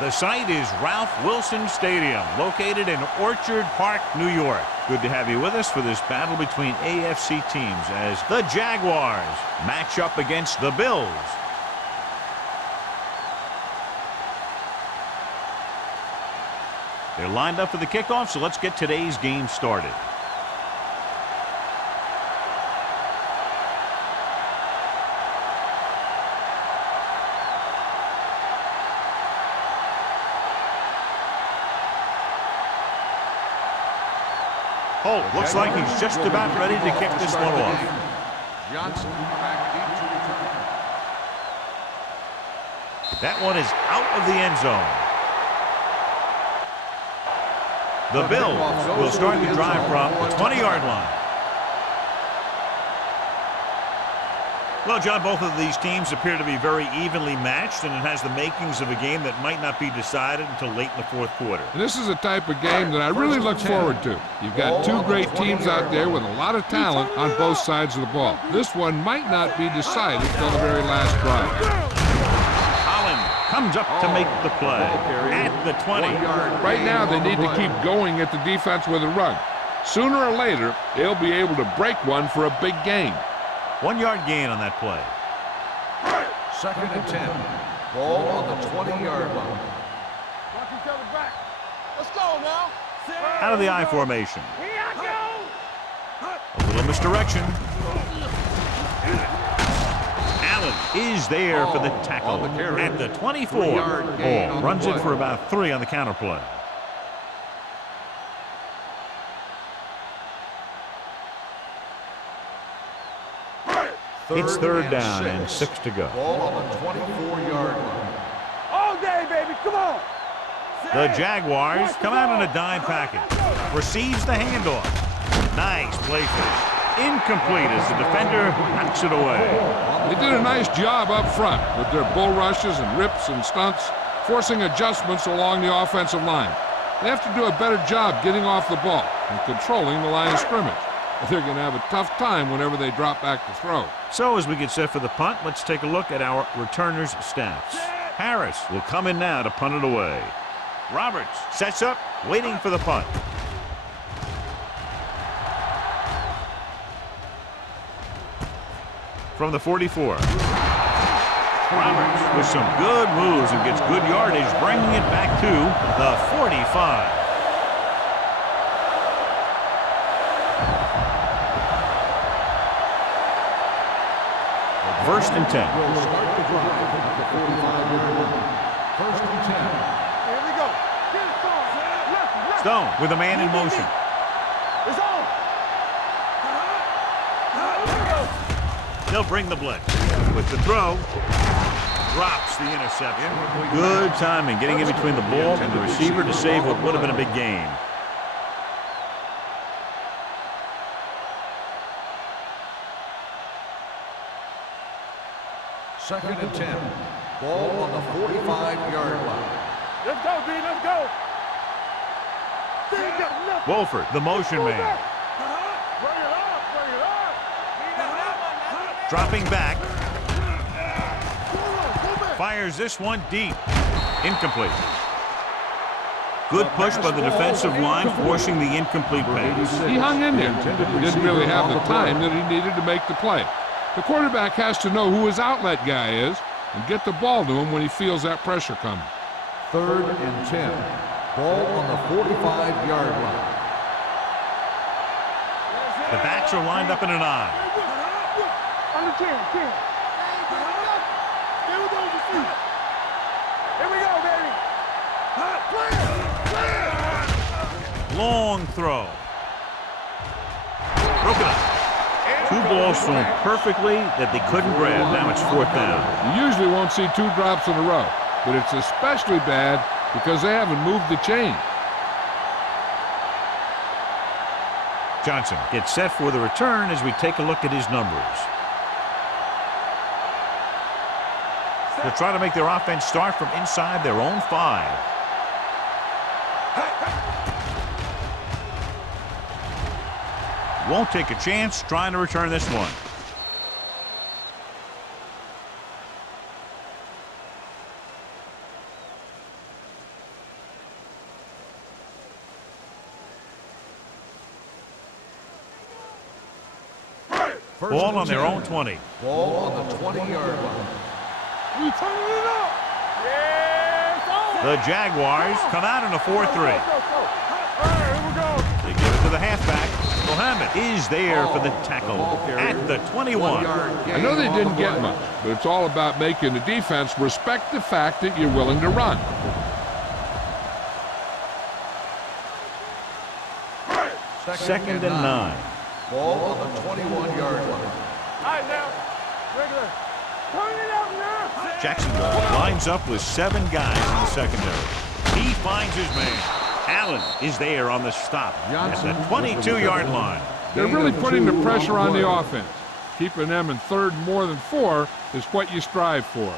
The site is Ralph Wilson Stadium, located in Orchard Park, New York. Good to have you with us for this battle between AFC teams as the Jaguars match up against the Bills. They're lined up for the kickoff, so let's get today's game started. Holt looks like he's just about ready to kick this one off. Johnson back deep to return. That one is out of the end zone. The Bills will start the drive from the 20-yard line. Well, John, both of these teams appear to be very evenly matched, and it has the makings of a game that might not be decided until late in the fourth quarter. This is a type of game that I really look forward to. You've got two great teams out there with a lot of talent on both sides of the ball. This one might not be decided until the very last drive. Holland comes up to make the play at the 20. Right now, they need to keep going at the defense with a run. Sooner or later, they'll be able to break one for a big gain. 1-yard gain on that play. 2nd and 10. Ball on the 20-yard line. Let's go now. Out of the I formation. A little misdirection. Allen is there for the tackle at the 24. Ball runs it for about 3 on the counter play. It's 3rd down and 6 to go. Ball on the 24-yard line. All day, baby. Come on. The Jaguars come out in a dime package. Receives the handoff. Nice play fake. Incomplete as the defender knocks it away. They did a nice job up front with their bull rushes and rips and stunts, forcing adjustments along the offensive line. They have to do a better job getting off the ball and controlling the line of scrimmage. They're going to have a tough time whenever they drop back to throw. So as we get set for the punt, let's take a look at our returners' stats. Harris will come in now to punt it away. Roberts sets up, waiting for the punt. From the 44. Roberts with some good moves and gets good yardage, bringing it back to the 45. First and 10. Will start the drive at the 45-yard line. 1st and 10. Here we go. Get it, Stone. Left. Stone with a man in motion. It's on. They'll bring the blitz. With the throw, drops the interception. Good timing, getting in between the ball and the receiver to save what would have been a big gain. Second and 10. Ball on the 45-yard line. Let's go, B. Let's go. Wolford, the motion man. Bring it up. Bring it up. Dropping back. Fires this one deep. Incomplete. Good push by the defensive line, forcing the incomplete pass. He hung in there. He didn't really have the time that he needed to make the play. The quarterback has to know who his outlet guy is and get the ball to him when he feels that pressure coming. 3rd and 10. Ball on the 45-yard line. The backs are lined up in an I. On the 10. Here we go, baby. Long throw. Broken up. 2 balls thrown perfectly that they couldn't grab. Now it's 4th down. You usually won't see 2 drops in a row, but it's especially bad because they haven't moved the chain. Johnson gets set for the return as we take a look at his numbers. They'll try to make their offense start from inside their own 5. Won't take a chance trying to return this one. First Ball and on their 10. own 20. Ball on the 20-yard line. We turning it up. Yeah, it's on. The Jaguars come out in a 4-3. Go. All right, here we go. They give it to the halfback. Mohammed is there for the tackle at the 21. I know they didn't get much, but it's all about making the defense respect the fact that you're willing to run. Second and 9. Ball on the 21-yard line. All right, now. Regular. Turn it up now. Jacksonville lines up with 7 guys in the secondary. He finds his man. Allen is there on the stop at the 22-yard line. They're really putting the pressure on the offense. Keeping them in third more than 4 is what you strive for.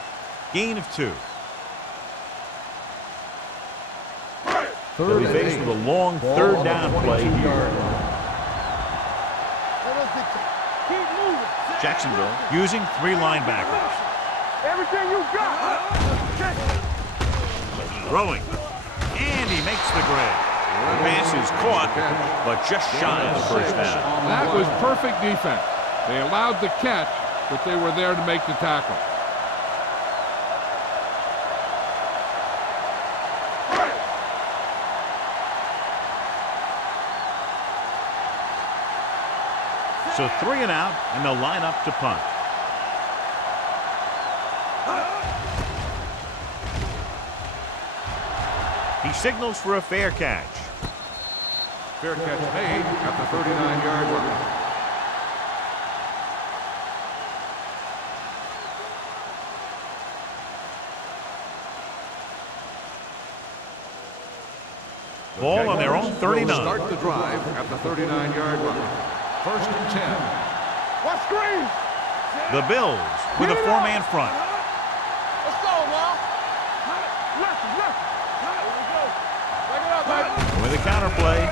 Gain of 2. They'll Third be and faced 8. with a long Ball third on the down play 22-yard here. line. Let us keep moving. Jacksonville using 3 linebackers. Everything you got. Throwing. And he makes the grade. The pass is caught, but just shy of the first down. That was perfect defense. They allowed the catch, but they were there to make the tackle. So 3 and out, and they'll line up to punt. He signals for a fair catch. Fair catch made at the 39-yard line. Ball on their own 39. Start the drive at the 39-yard line. First and 10. What screen? The Bills with a 4-man front. Let's go, now. Left. Here we go. Back it up, baby. With a counterplay,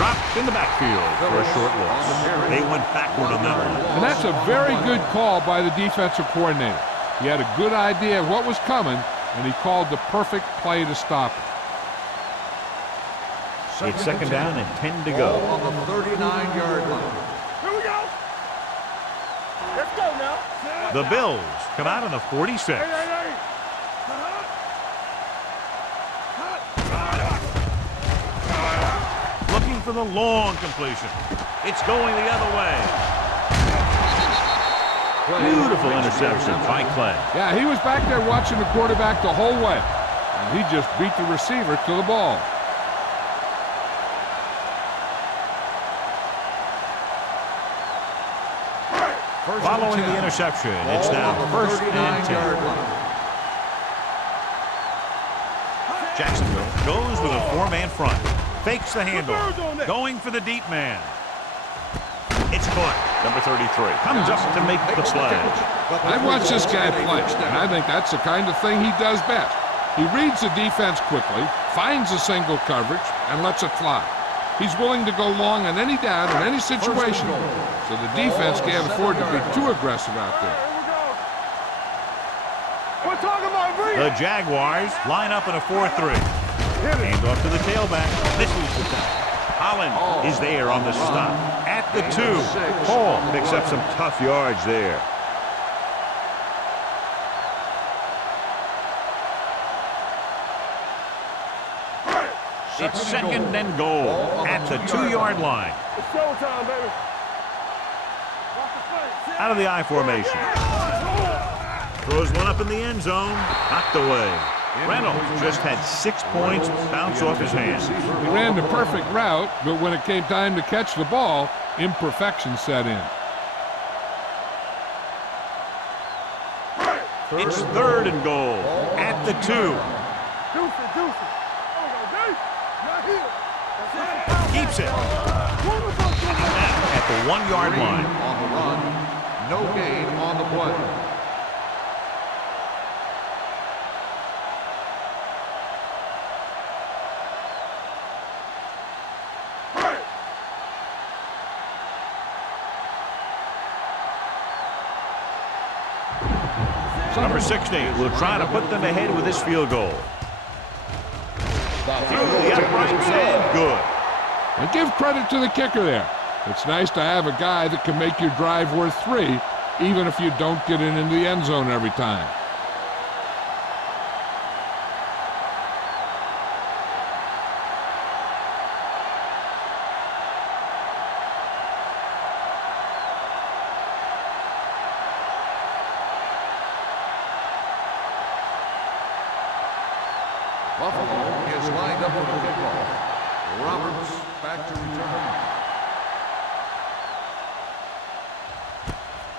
dropped in the backfield for a short loss. They went backward on that one. And that's a very good call by the defensive coordinator. He had a good idea of what was coming, and he called the perfect play to stop it. It's second down and 10 to go. Ball on the 39-yard line. Here we go. Let's go now. The Bills come out on the 46. Hey. Looking for the long completion. It's going the other way. Beautiful interception by Clay. Yeah, he was back there watching the quarterback the whole way, and he just beat the receiver to the ball. Following the interception, it's now first and 10. Jacksonville goes with a 4-man front. Fakes the handoff. Going for the deep man. It's caught. Number 33 comes up to make the play. I've watched this guy play, and I think that's the kind of thing he does best. He reads the defense quickly, finds a single coverage, and lets it fly. He's willing to go long on any down in any situation, so the defense can't afford to be too aggressive out there. We're talking about Reed. The Jaguars line up in a 4-3. Hand off to the tailback. Misses the tackle. Holland is there on the stop at the 2. Hall picks up some tough yards there. It's second and goal at the 2-yard line. It's showtime, baby. Watch the flank. Out of the I formation. Throws one up in the end zone. Knocked away. Reynolds just had 6 points bounce off his hands. He ran the perfect route, but when it came time to catch the ball, imperfection set in. It's third and goal at the 2. Deuce it. Oh, baby. Not here. Keeps it. At the 1-yard line. On the run. No gain on the play. Number 16 will try to put them ahead with this field goal. Through the uprights and good. And give credit to the kicker there. It's nice to have a guy that can make your drive worth 3, even if you don't get it into the end zone every time. Buffalo is lined up for the kickoff. Roberts back to return.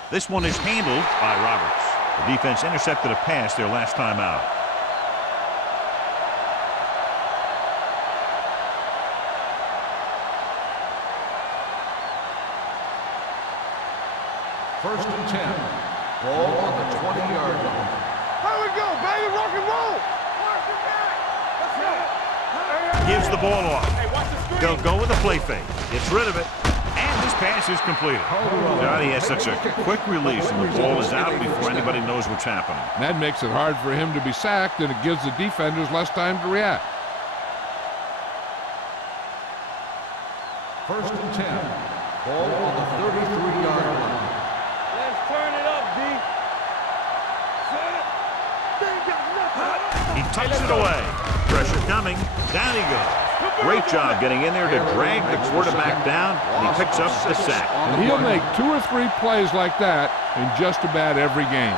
This one is handled by Roberts. The defense intercepted a pass their last time out. First and 10. Ball on the 20-yard line. Here we go, baby. Rock and roll. Gives the ball off. They'll go with a play fake. Gets rid of it. And this pass is completed. Johnny has such a quick release, and the ball is out before anybody knows what's happening. That makes it hard for him to be sacked, and it gives the defenders less time to react. First and 10. Ball on the 33-yard line. Let's turn it up, D. He tucks it away. Pressure coming. Down he goes. Great job getting in there to drag the quarterback down, and he picks up the sack. And he'll make 2 or 3 plays like that in just about every game.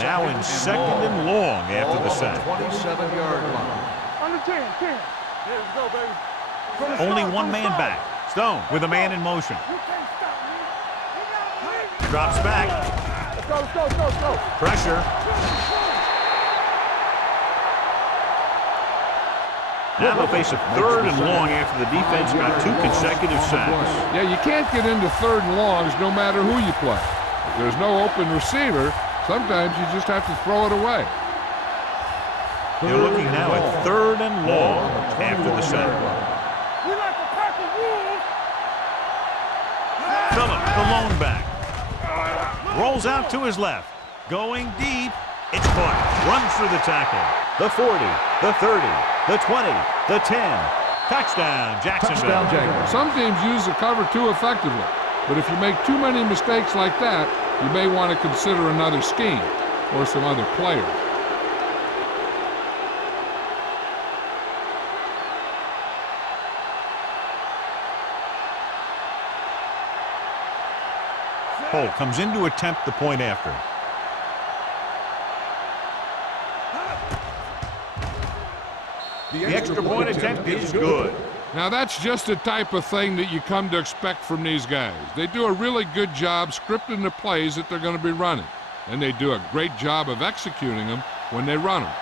Now in second and long after the sack. 27-yard line. Under 10. Here we go, baby. Only one man back. Stone with a man in motion. You can't stop me. You got me. Drops back. Let's go. Pressure. Now they'll face a third and long after the defense got 2 consecutive sacks. Yeah, you can't get into third and longs no matter who you play. If there's no open receiver, sometimes you just have to throw it away. They're looking now at third and long after the sack. We like to pack the rules. Phillip, the lone back. Rolls out to his left. Going deep. It's caught. Runs through the tackle. The 40, the 30, the 20, the 10. Touchdown, Jacksonville. Some teams use the cover too effectively, but if you make too many mistakes like that, you may want to consider another scheme or some other players. Cole comes in to attempt the point after. The extra point attempt is good. Now that's just the type of thing that you come to expect from these guys. They do a really good job scripting the plays that they're going to be running, and they do a great job of executing them when they run them.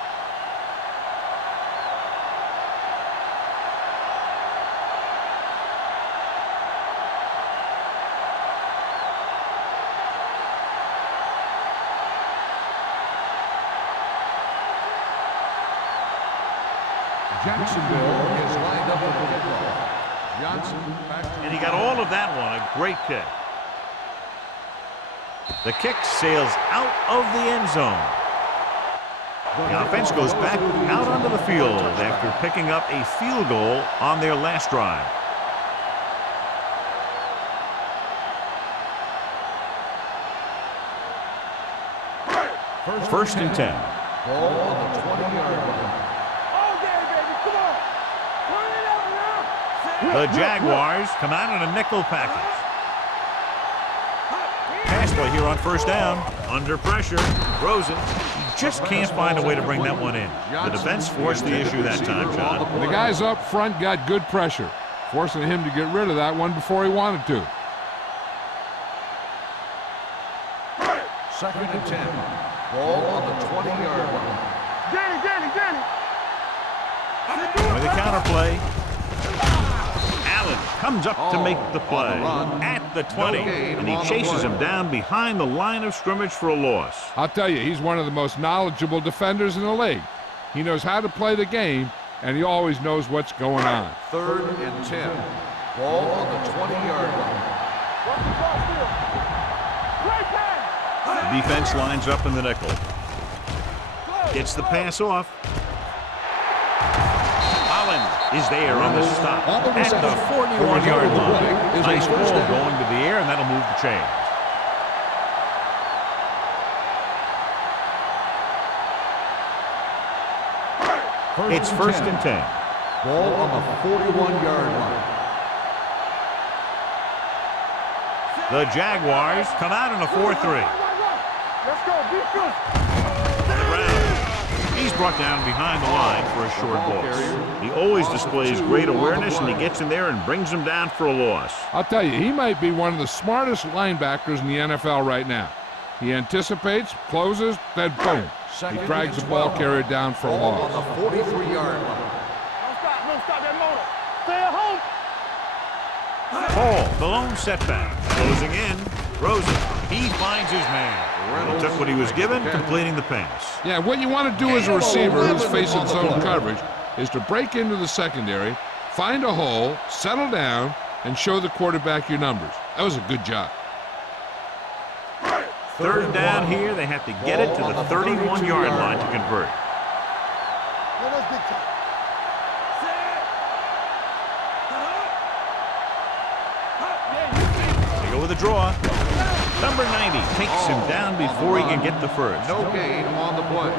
Jacksonville is lined up for the kickoff. Johnson back to And he got all of that one. A great kick. The kick sails out of the end zone. The offense goes back out onto the field after picking up a field goal on their last drive. First and 10. ball on the 20-yard line. The Jaguars come out in a nickel package. Pass play here on first down. Under pressure. Throws it. He just can't find a way to bring that one in. The defense forced the issue that time, John. The guys up front got good pressure, forcing him to get rid of that one before he wanted to. Second and 10. Ball on the 20-yard line. Danny. With a counter play. Allen comes up to make the play at the 20, and he chases him down behind the line of scrimmage for a loss. I'll tell you, he's one of the most knowledgeable defenders in the league. He knows how to play the game, and he always knows what's going on. Third and 10. Ball on the 20-yard line. The defense lines up in the nickel. Gets the pass off. is there on the stop On the at the reception. 41-yard The play line. is a Nice first ball down. going to the air, and that'll move the chains. It's first and 10. Ball on the 41-yard line. The Jaguars come out in a 4-3. Let's go, defense. On the ground. He's brought down behind the line for a short loss. He always displays great awareness, and he gets in there and brings him down for a loss. I'll tell you, he might be one of the smartest linebackers in the NFL right now. He anticipates, closes, then boom. He drags the ball carrier down for a Ball on loss. the 43-yard line. Don't stop that motor. Stay at home. Hall, the lone setback. Closing in, throws it. He finds his man. He took what he was given, completing the pass. Yeah, what you want to do as a receiver who's facing zone coverage is to break into the secondary, find a hole, settle down, and show the quarterback your numbers. That was a good job. Third down here, they have to get it to the 31-yard line to convert. They go with a draw. Number 90 takes him down before he can get the first. No gain on the play.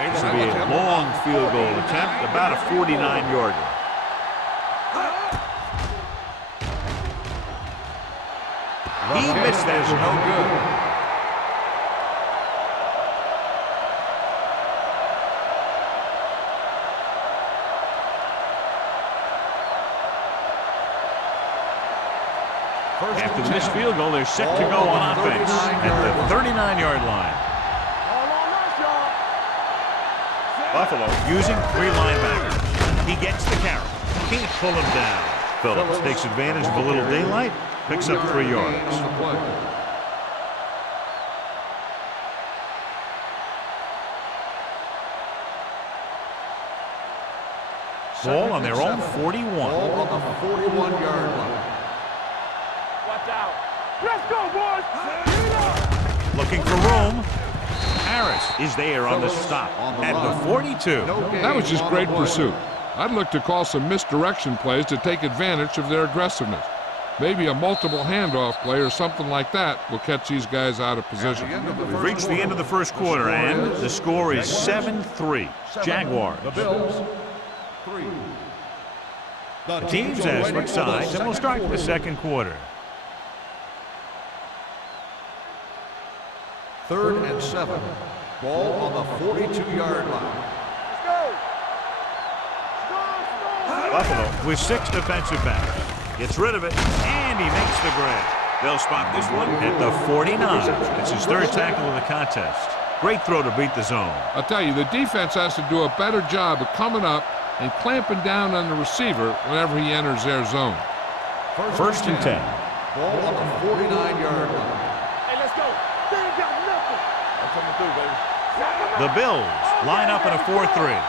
This will be a long field goal attempt, about a 49-yarder. He missed that one. No good. After the missed field goal, they're set to go on offense at the 39-yard line. All on us, y'all. Buffalo using 3 linebackers. He gets the carry. Can't pull him down. Phillips takes advantage of a little daylight, picks up 3 yards. On the play. Ball on their own 41. Ball on the 41-yard line. Watch out. Let's go, boys. Looking for room. Harris is there on the stop at the 42. That was just great pursuit. I'd look to call some misdirection plays to take advantage of their aggressiveness. Maybe a multiple handoff play or something like that will catch these guys out of position. We've reached the end of the first quarter, and the score is 7-3. Jaguars. The Bills, 3. The teams as switch sides, and we'll start the second quarter. 3rd and 7. Ball on the 42-yard line. Let's go. Buffalo with 6 defensive backs. Gets rid of it, and he makes the grab. They'll spot this one at the 49. It's his 3rd tackle of the contest. Great throw to beat the zone. I'll tell you, the defense has to do a better job of coming up and clamping down on the receiver whenever he enters their zone. First and 10. Ball on the 49-yard line. Hey, let's go. They ain't got nothing. I'm coming through, baby. The Bills line up in a 4-3.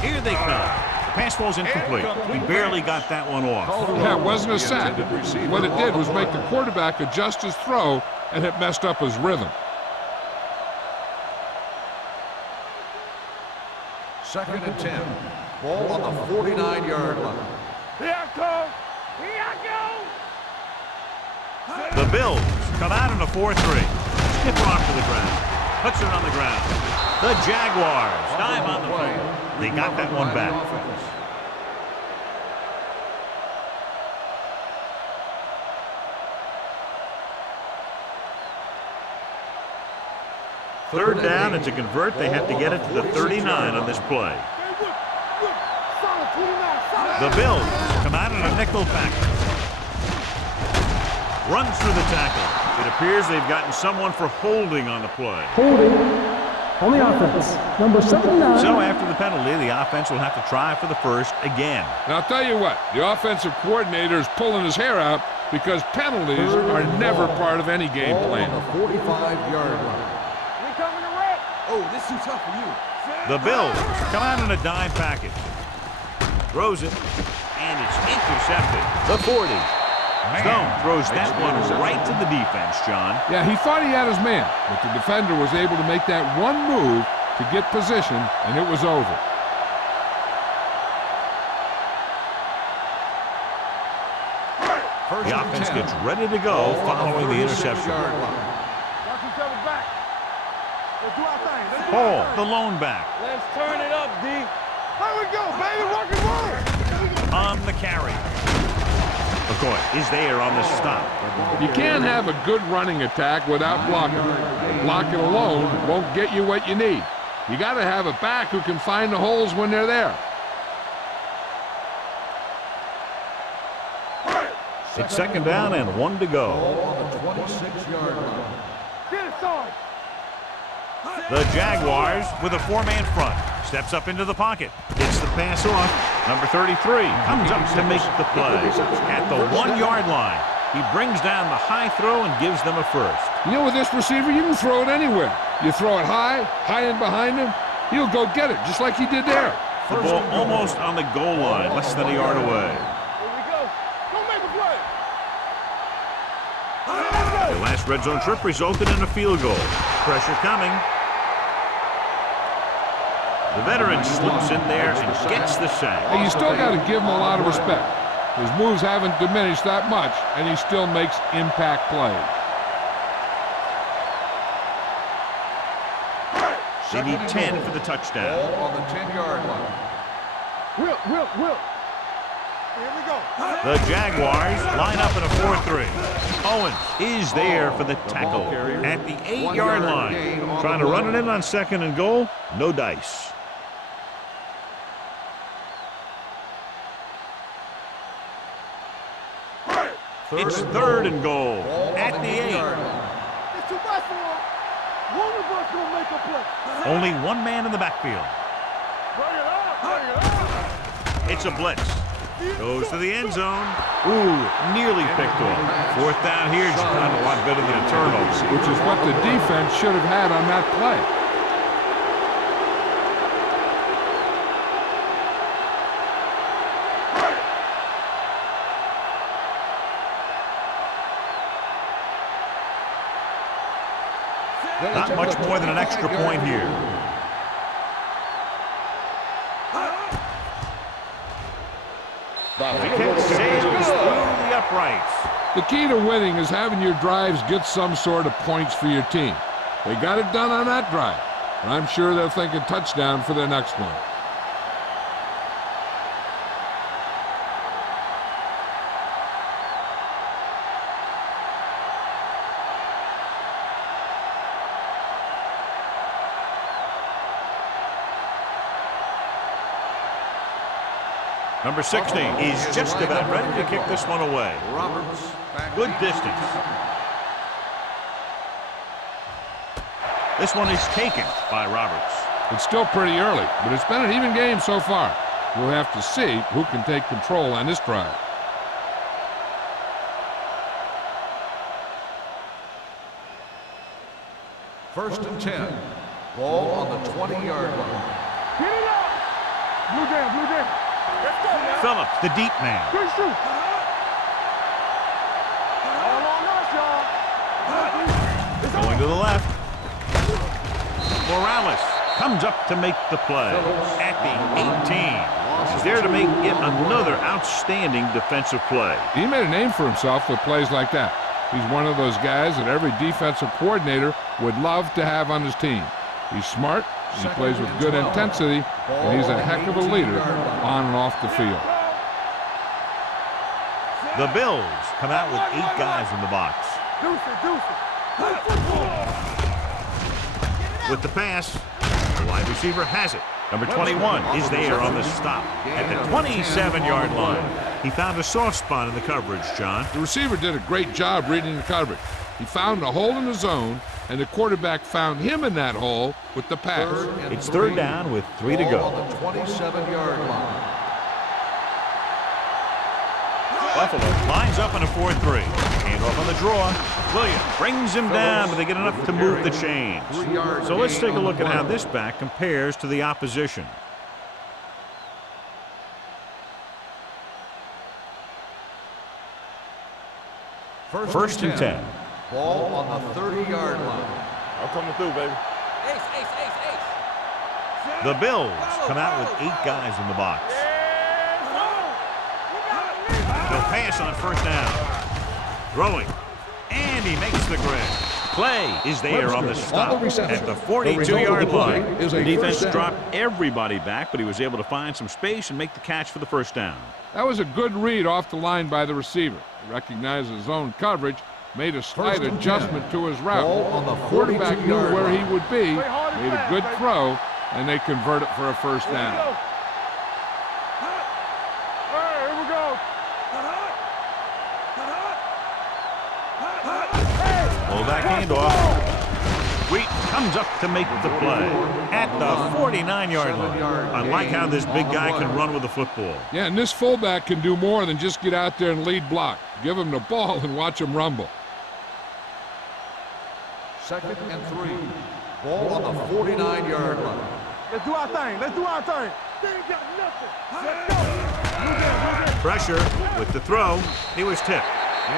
Here they come. The pass ball's incomplete. He barely got that one off. Yeah, it wasn't a sack. What it did was make the quarterback adjust his throw, and it messed up his rhythm. 2nd and 10. Ball on the 49-yard line. Here I come. Here I go. The Bills come out in a 4-3. Skip off to the ground. Puts it on the ground. The Jaguars dive on the play. They got that one back. Third down, and to convert, they have to get it to the 39 on this play. The Bills come out in a nickel package. Runs through the tackle. It appears they've gotten someone for holding on the play. Holding on the offense, number 79. So after the penalty, the offense will have to try for the first again. Now, I'll tell you what, the offensive coordinator is pulling his hair out because penalties are never part of any game plan. Ball on the 45-yard line. We coming to wreck. Oh, this is too tough for you. The Bills come out in a dime package. Throws it, and it's intercepted. The 40. Stone throws that one right to the defense, John. Yeah, he thought he had his man, but the defender was able to make that one move to get position, and it was over. The offense gets ready to go following the interception. Watch each other back. Let's do our thing. Let's do Paul, our thing. the lone back, Let's turn it up, D. Here we go, baby. Rock and roll. on the carry. McCoy is there on the stop. You can't have a good running attack without blocking. Blocking alone won't get you what you need. You got to have a back who can find the holes when they're there. It's second down and 1 to go. On the 26-yard line. Get it, Sarge. The Jaguars with a 4-man front. Steps up into the pocket. Gets the pass off. Number 33 comes up to make the play. At the 1-yard line, he brings down the high throw and gives them a first. You know, with this receiver, you can throw it anywhere. You throw it high and behind him, he'll go get it, just like he did there. The ball almost on the goal line, less than a yard away. Here we go. Don't make a play. The last red zone trip resulted in a field goal. Pressure coming. The veteran slips in there and gets the sack. Hey, you still got to give him a lot of respect. His moves haven't diminished that much, and he still makes impact plays. They need 10 for the touchdown. Ball on the 10-yard line. Will. Here we go. The Jaguars line up in a 4-3. Owens is there for the tackle at the 8-yard line. Trying to run it in on second and goal. No dice. It's third and goal at the 8. It's too much for him. One of us gonna make a play. Only one man in the backfield. Bring it on. It's a blitz. Goes to the end zone. Ooh, nearly picked off. Fourth down here is done a lot better than a turnover. Which is what the defense should have had on that play. Not much more than an extra point here. The kick sails through the uprights. The key to winning is having your drives get some sort of points for your team. They got it done on that drive, and I'm sure they're thinking touchdown for their next one. Number 60 is just about ready to kick this one away. Roberts. Good distance. This one is taken by Roberts. It's still pretty early, but it's been an even game so far. We'll have to see who can take control on this drive. First and 10. Ball on the 20-yard line. Get it up. Blue jam. Let's go, man. Phillips, the deep man. Good shoot. All on us, y'all. It's Going to the left. Morales comes up to make the play at the 18. He's there to make yet another outstanding defensive play. He made a name for himself with plays like that. He's one of those guys that every defensive coordinator would love to have on his team. He's smart, he plays with good intensity, and he's a heck of a leader on and off the field. The Bills come out with 8 guys in the box. With the pass, the wide receiver has it. Number 21 is there on the stop at the 27-yard line. He found a soft spot in the coverage, John. The receiver did a great job reading the coverage. He found a hole in the zone, and the quarterback found him in that hole with the pass. It's third down with 3 to go. On the 27-yard line. Buffalo lines up in a 4-3. And Handoff on the draw. Williams brings him down, but they get enough to move the chains. So let's take a look at how this back compares to the opposition. First and 10. Ball on the 30-yard line. I'm coming through, baby. Ace, ace, ace, ace. The Bills come out with 8 guys in the box. They'll pass on first down. Throwing. And he makes the grab. Play is there on the stop at the 42-yard line. The defense dropped everybody back, but he was able to find some space and make the catch for the first down. That was a good read off the line by the receiver. He recognized his zone coverage, made a slight adjustment to his route. The quarterback knew where he would be, made a good throw, and they convert it for a first down. All right, here we go. Pull back handoff. Wheaton comes up to make the play at the 49-yard line. I like how this big guy can run with the football. Yeah, and this fullback can do more than just get out there and lead block. Give him the ball and watch him rumble. Second and 3. Ball on the 49-yard line. Let's do our thing. Let's do our thing. They ain't got nothing. Let's go. Pressure with the throw. He was tipped.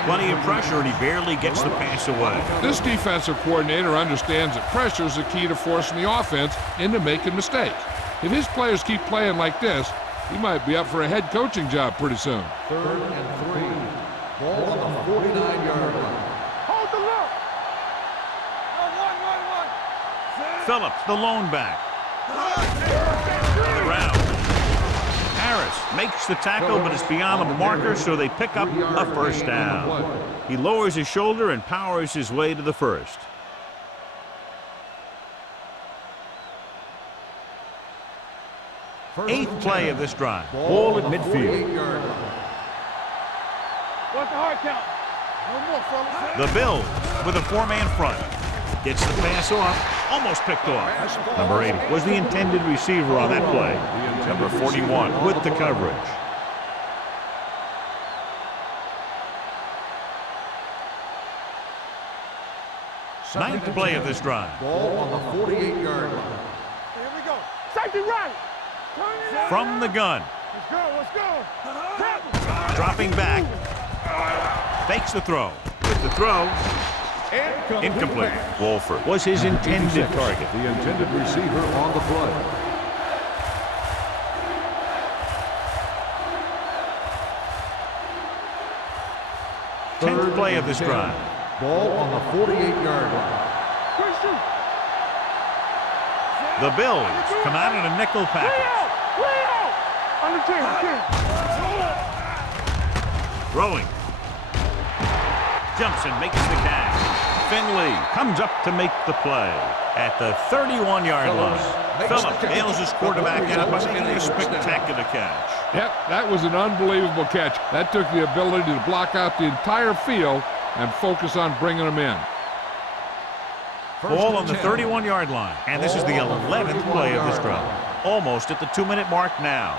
Plenty of pressure, and he barely gets the pass away. This defensive coordinator understands that pressure is the key to forcing the offense into making mistakes. If his players keep playing like this, he might be up for a head coaching job pretty soon. Third and 3. Ball on the 49-yard line. Hold the look. Phillips, the lone back. On the ground. Harris makes the tackle, but it's beyond the marker, so they pick up a first down. He lowers his shoulder and powers his way to the first. Eighth play of this drive. Ball at midfield. What's the hard count? No more, fellas. The Bills with a 4-man front. Gets the pass off, almost picked off. Number 80 was the intended receiver on that play. Number 41 with the coverage. Ninth play of this drive. Ball on the 48-yard line. Here we go. Safety right. From the gun. Let's go. Let's go. Dropping back. Fakes the throw. With the throw. Incomplete. Wolford was his intended target. The intended receiver on the play. Tenth play of this drive. Ball on the 48-yard line. The Bills come out in a nickel package. On the team. Throwing. Jumps and makes the catch. Finley comes up to make the play at the 31-yard line. Phillips nails his quarterback out by making a spectacular catch. Yep, that was an unbelievable catch. That took the ability to block out the entire field and focus on bringing them in. Ball on the 31-yard line. And this is the 11th play of this drive. Almost at the 2-minute mark now.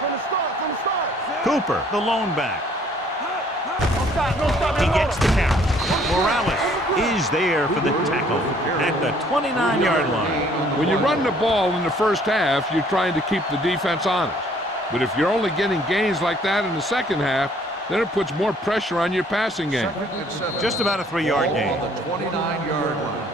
From the start. Cooper, the lone back. No stop. He gets the count. Morales is there for the tackle at the 29-yard line. When you run the ball in the first half, you're trying to keep the defense honest. But if you're only getting gains like that in the second half, then it puts more pressure on your passing game. Just about a 3-yard gain. On the 29-yard line.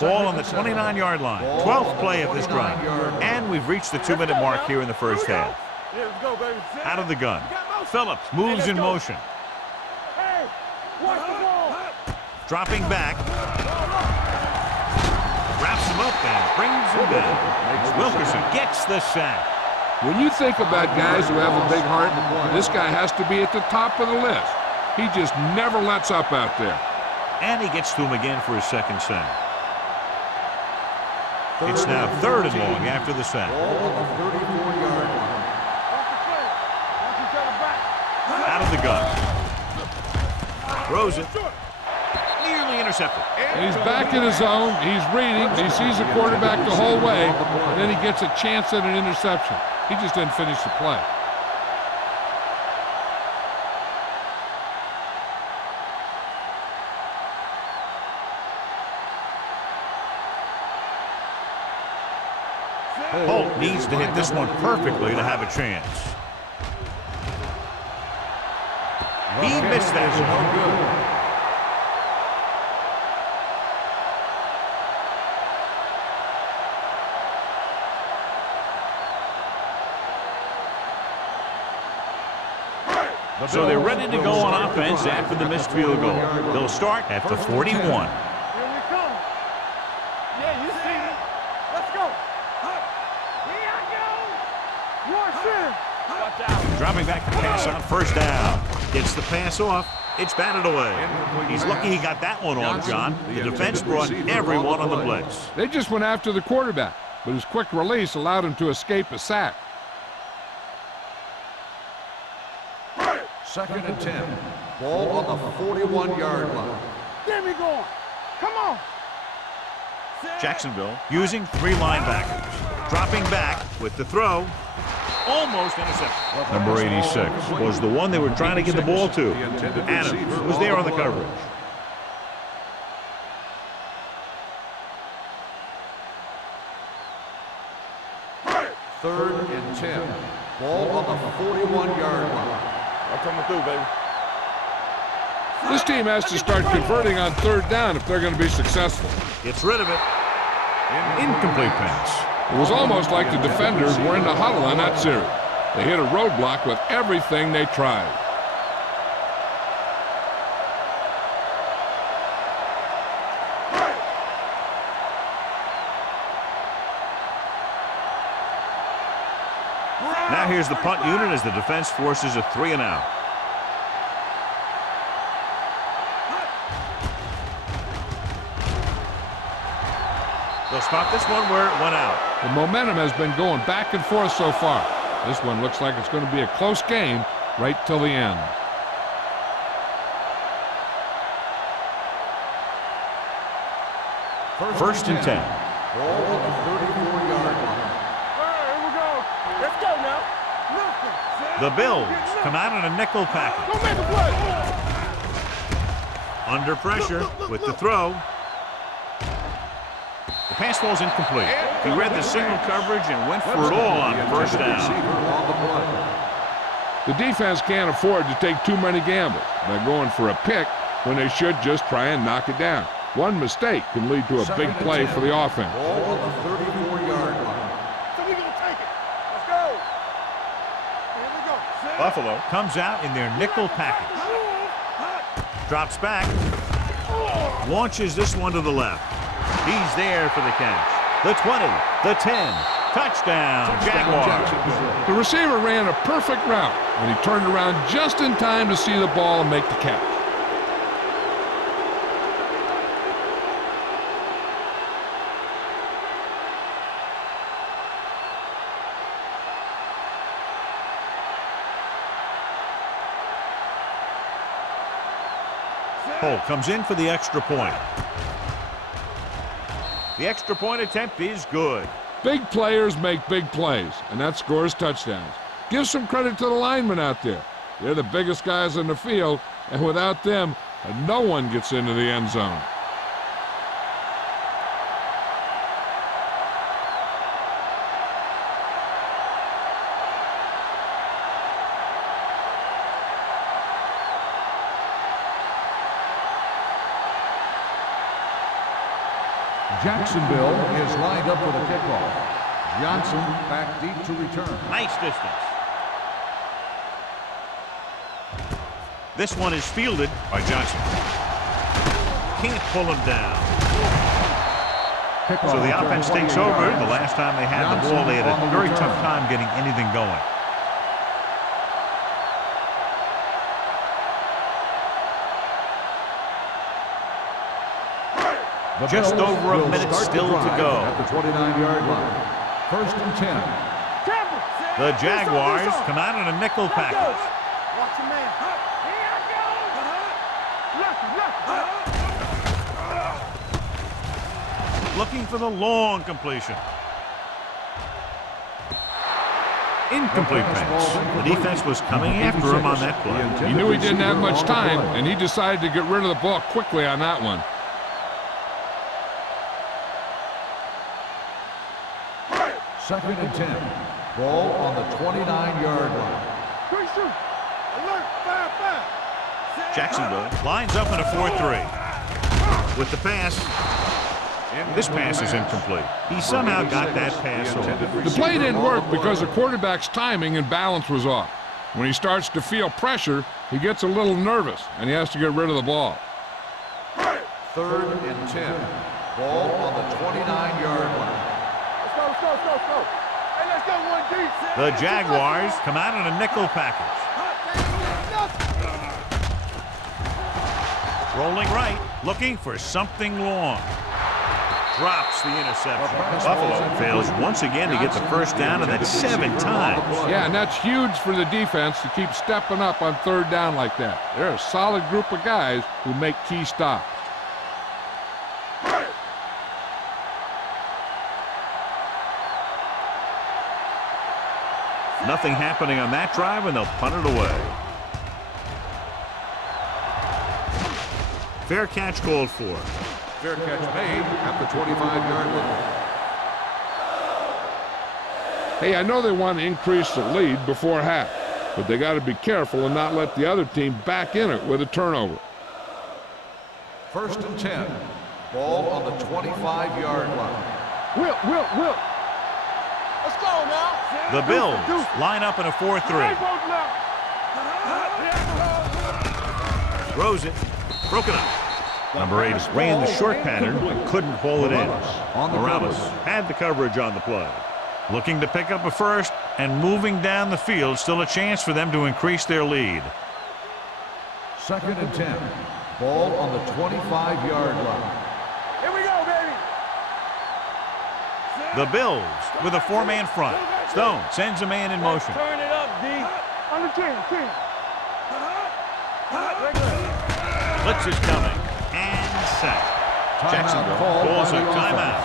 Ball on the 29-yard line. 12th play of this drive. And we've reached the 2-minute mark here in the first half. Here we go, baby. Out of the gun. Phillips moves in motion. Hey, watch the ball. Dropping back. Wraps him up and brings him down. Wilkerson gets the sack. When you think about guys who have a big heart, this guy has to be at the top of the list. He just never lets up out there. And he gets to him again for his second sack. It's now 3rd and long after the sack. Ball on the 34-yard line. Watch each other back. Out of the gun. Throws it. Nearly intercepted. And he's back in his zone. He's reading. He sees the quarterback the whole way, and then he gets a chance at an interception. He just didn't finish the play. Holt needs to hit this one perfectly to have a chance. He missed that one. So they're ready to go on offense after the missed field goal. They'll start at the 41. Here we come. Yeah, you see it. Let's go. Here I go. Watch it. Watch out. Dropping back to pass on first down. Gets the pass off. It's batted away. He's lucky he got that one off, John. The defense brought everyone on the blitz. They just went after the quarterback, but his quick release allowed him to escape a sack. 2nd and 10. Ball on the 41-yard line. Get me going. Come on. Jacksonville using 3 linebackers. Dropping back with the throw. Almost intercepted. Number 86 was the one they were trying to get the ball to. Adams was there on the coverage. Third and 10. Ball on the 41-yard line. I'm coming through, baby. This team has to start converting on 3rd down if they're going to be successful. Gets rid of it. Incomplete pass. It was almost like the defenders were in the huddle on that series. They hit a roadblock with everything they tried. Now here's the punt unit as the defense forces a 3 and out. They'll stop this one where it went out. The momentum has been going back and forth so far. This one looks like it's going to be a close game right till the end. First and 10. Ball on the 34-yard line. All right, here we go. Let's go now. The Bills come out in a nickel package. Go make a play. Under pressure with the throw. The pass falls incomplete. He read the single coverage and went for it all on first down. The defense can't afford to take too many gambles by going for a pick when they should just try and knock it down. One mistake can lead to a big play for the offense. Ball on the 34-yard line. So we gonna take it. Let's go. Here we go. Buffalo comes out in their nickel package. Drops back. Launches this one to the left. He's there for the catch. The 20, the 10. Touchdown, Jaguars. The receiver ran a perfect route, and he turned around just in time to see the ball and make the catch. Holt comes in for the extra point. The extra point attempt is good. Big players make big plays, and that scores touchdowns. Give some credit to the linemen out there. They're the biggest guys in the field, and without them, no one gets into the end zone. Jacksonville is lined up for the kickoff. Johnson back deep to return. Nice distance. This one is fielded by Johnson. Can't pull him down. So the offense takes over. The last time they had the ball, they had a very tough time getting anything going. Just over a minute still to go. At the 29-yard line. First and 10. The Jaguars come out in a nickel package. Watch your man. Here I go. Looking for the long completion. Incomplete pass. The defense was coming after him on that play. He knew he didn't have much time, and he decided to get rid of the ball quickly on that one. Second and 10. Ball on the 29-yard line. Jacksonville lines up in a 4-3. With the pass. This pass is incomplete. He somehow got that pass off. The play didn't work because the quarterback's timing and balance was off. When he starts to feel pressure, he gets a little nervous, and he has to get rid of the ball. Third and 10. Ball on the 29-yard line. Let's go. Hey, let's go one deep. The Jaguars come out in a nickel package. Rolling right, looking for something long. Drops the interception. Buffalo fails once again to get the first down, and that's 7 times. Yeah, and that's huge for the defense to keep stepping up on third down like that. They're a solid group of guys who make key stops. Nothing happening on that drive, and they'll punt it away. Fair catch called for. Fair catch made at the 25-yard line. Hey, I know they want to increase the lead before half, but they got to be careful and not let the other team back in it with a turnover. First and 10. Ball on the 25-yard line. Will. Let's go now. The Bills line up in a 4-3. Throws it. Broken up. Number 8 ran the short pattern but couldn't haul it in. Morales had the coverage on the play. Looking to pick up a first and moving down the field. Still a chance for them to increase their lead. Second and 10. Ball on the 25-yard line. Here we go, baby. The Bills with a 4-man front. Stone sends a man in motion. Turn it up, D. On the 10. Blitz is coming. And set. Jacksonville calls a timeout.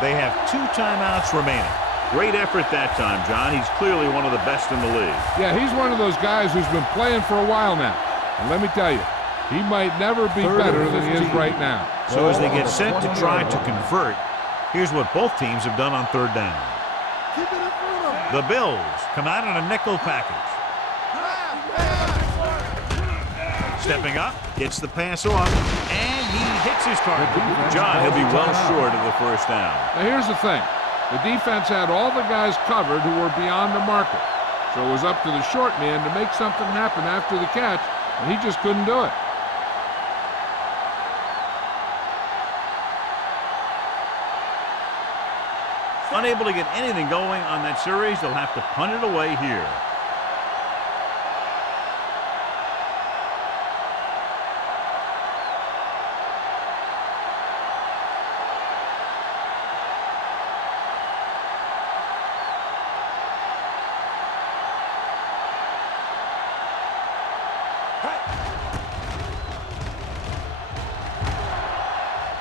They have 2 timeouts remaining. Great effort that time, John. He's clearly one of the best in the league. Yeah, he's one of those guys who's been playing for a while now. And let me tell you, he might never be better than he is right now. So as they get set to try to convert, here's what both teams have done on third down. The Bills come out in a nickel package. Stepping up, gets the pass off, and he hits his target. John, he'll be well short of the first down. Now here's the thing. The defense had all the guys covered who were beyond the marker. So it was up to the short man to make something happen after the catch, and he just couldn't do it. Unable to get anything going on that series, they'll have to punt it away here.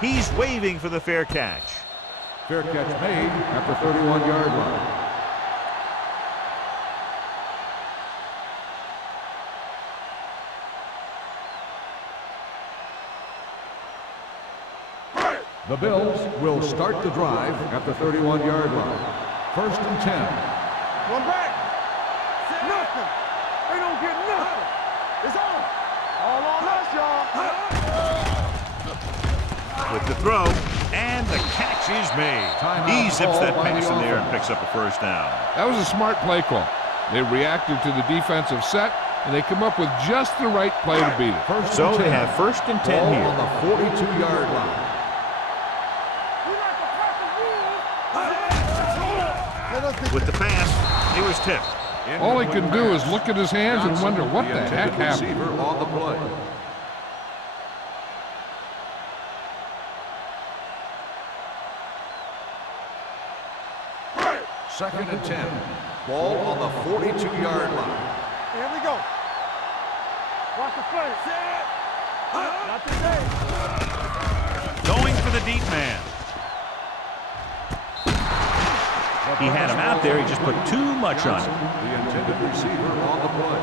He's waving for the fair catch. Fair catch made at the 31-yard line. The Bills will start the drive at the 31-yard line. First and 10. One back. Nothing. They don't get nothing. It's on. All on us, y'all. With the throw, and the catch is made. He zips that pass in there and picks up a first down. That was a smart play call. They reacted to the defensive set, and they come up with just the right play to beat it. So they have first and 10 here. On the 42-yard line. With the pass, he was tipped. All he can do is look at his hands and wonder what the heck happened. On the play. Second and 10. Ball on the 42-yard line. Here we go. Watch the play. Not today. Going for the deep man. He had him out there. He just put too much on it. The intended receiver on the play.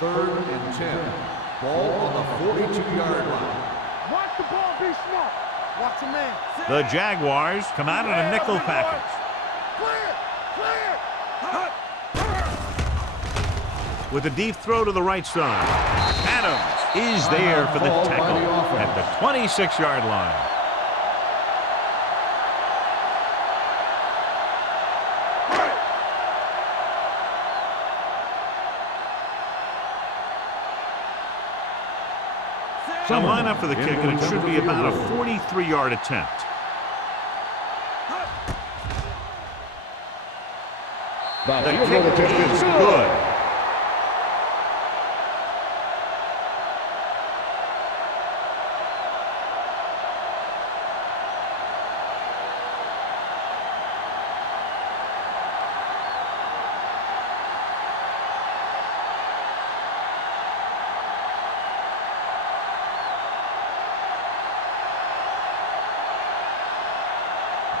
Third and 10. Ball on the 42-yard line. Watch the ball, be smart. Watch the man. The Jaguars come out in a nickel package. Clear. With a deep throw to the right side. Adams is there for the tackle at the 26-yard line. They'll line up for the kick, and it should be about a 43-yard attempt. The kick is good.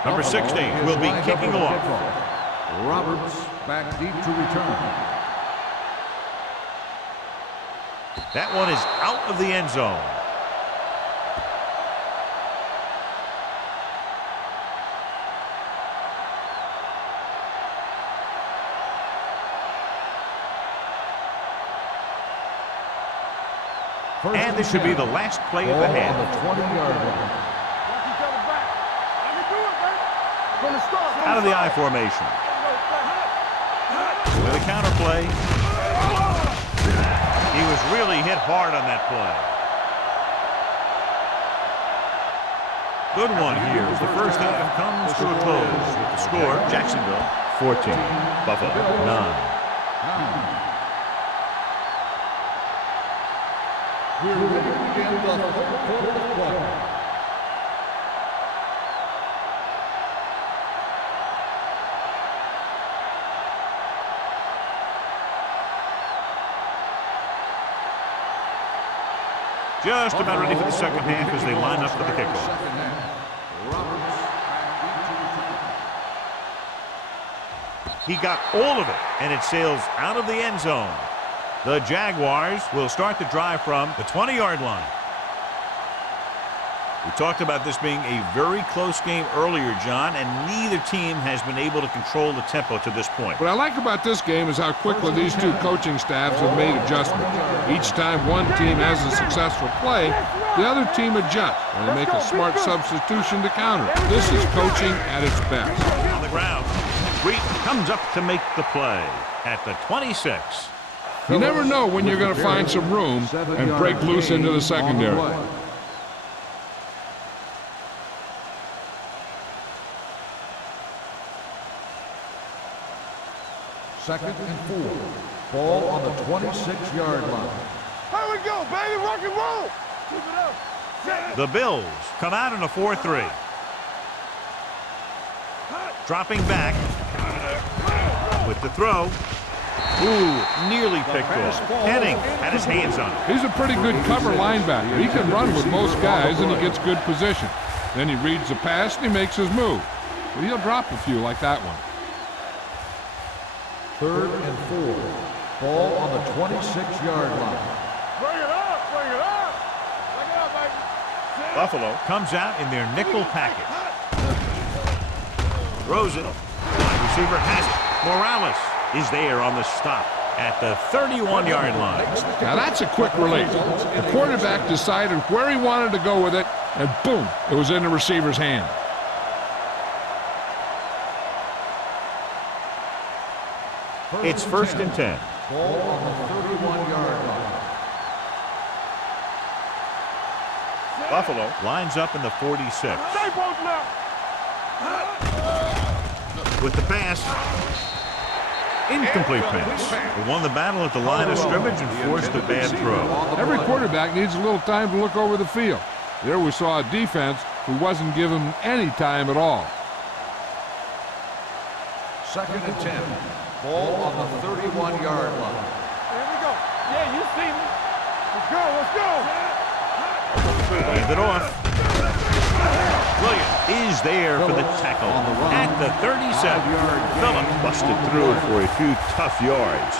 Number 16 will be kicking off. Roberts back deep to return. That one is out of the end zone. And this should be the last play of the half. On the 20-yard line. Watch each other back. Let me do it, man. From the start. Out of the I formation. With a counter play. He was really hit hard on that play. Good one here as the first half comes to a close with the score, Jacksonville 14, Buffalo 9. We're ready to begin the third quarter of play. Just about ready for the second half as they line up for the kickoff. He got all of it, and it sails out of the end zone. The Jaguars will start the drive from the 20-yard line. We talked about this being a very close game earlier, John, and neither team has been able to control the tempo to this point. What I like about this game is how quickly these two coaching staffs have made adjustments. Each time one team has a successful play, the other team adjusts, and they make a smart substitution to counter. This is coaching at its best. On the ground, Reed comes up to make the play at the 26. You never know when you're going to find some room and break loose into the secondary. Second and 4. Ball on the 26-yard line. Here we go, baby. Rock and roll. Keep it up. The Bills come out in a 4-3. Dropping back with the throw. Ooh, nearly picked off. Henning had his hands on it. He's a pretty good cover linebacker. He can run with most guys, and he gets good position. Then he reads the pass, and he makes his move. But he'll drop a few like that one. Third and 4. Ball on the 26-yard line. Bring it up. Bring it up. Bring it up, baby. Buffalo comes out in their nickel package. Throws it. Wide receiver has it. Morales is there on the stop at the 31-yard line. Now that's a quick release. The quarterback decided where he wanted to go with it, and boom, it was in the receiver's hand. It's first and 10. Ball on the 31-yard line. Buffalo lines up in the 46. Stay both now. With the pass. Incomplete pass. They won the battle at the line of scrimmage and forced a bad throw. Every quarterback needs a little time to look over the field. There we saw a defense who wasn't given any time at all. Second and 10. Ball on the 31-yard line. Here we go. Yeah, you see me. Let's go, let's go. Hand it off. Williams is there for the tackle at the 37. Phillips busted through for a few tough yards.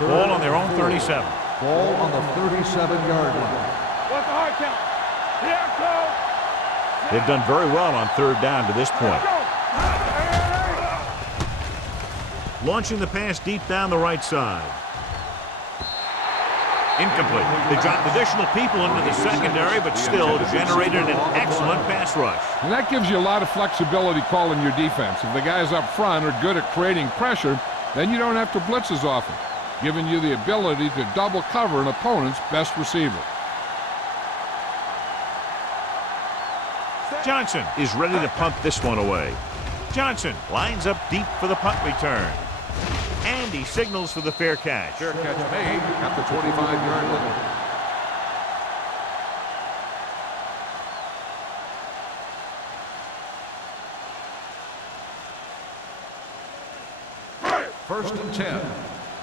Ball on their own 37. Ball on the 37-yard line. What's the hard count? Here it goes. They've done very well on third down to this point. Launching the pass deep down the right side. Incomplete. They dropped additional people into the secondary, but still generated an excellent pass rush. And that gives you a lot of flexibility calling your defense. If the guys up front are good at creating pressure, then you don't have to blitz as often, giving you the ability to double cover an opponent's best receiver. Johnson is ready to punt this one away. Johnson lines up deep for the punt return. And he signals for the fair catch. Fair catch made at the 25-yard line. First and 10.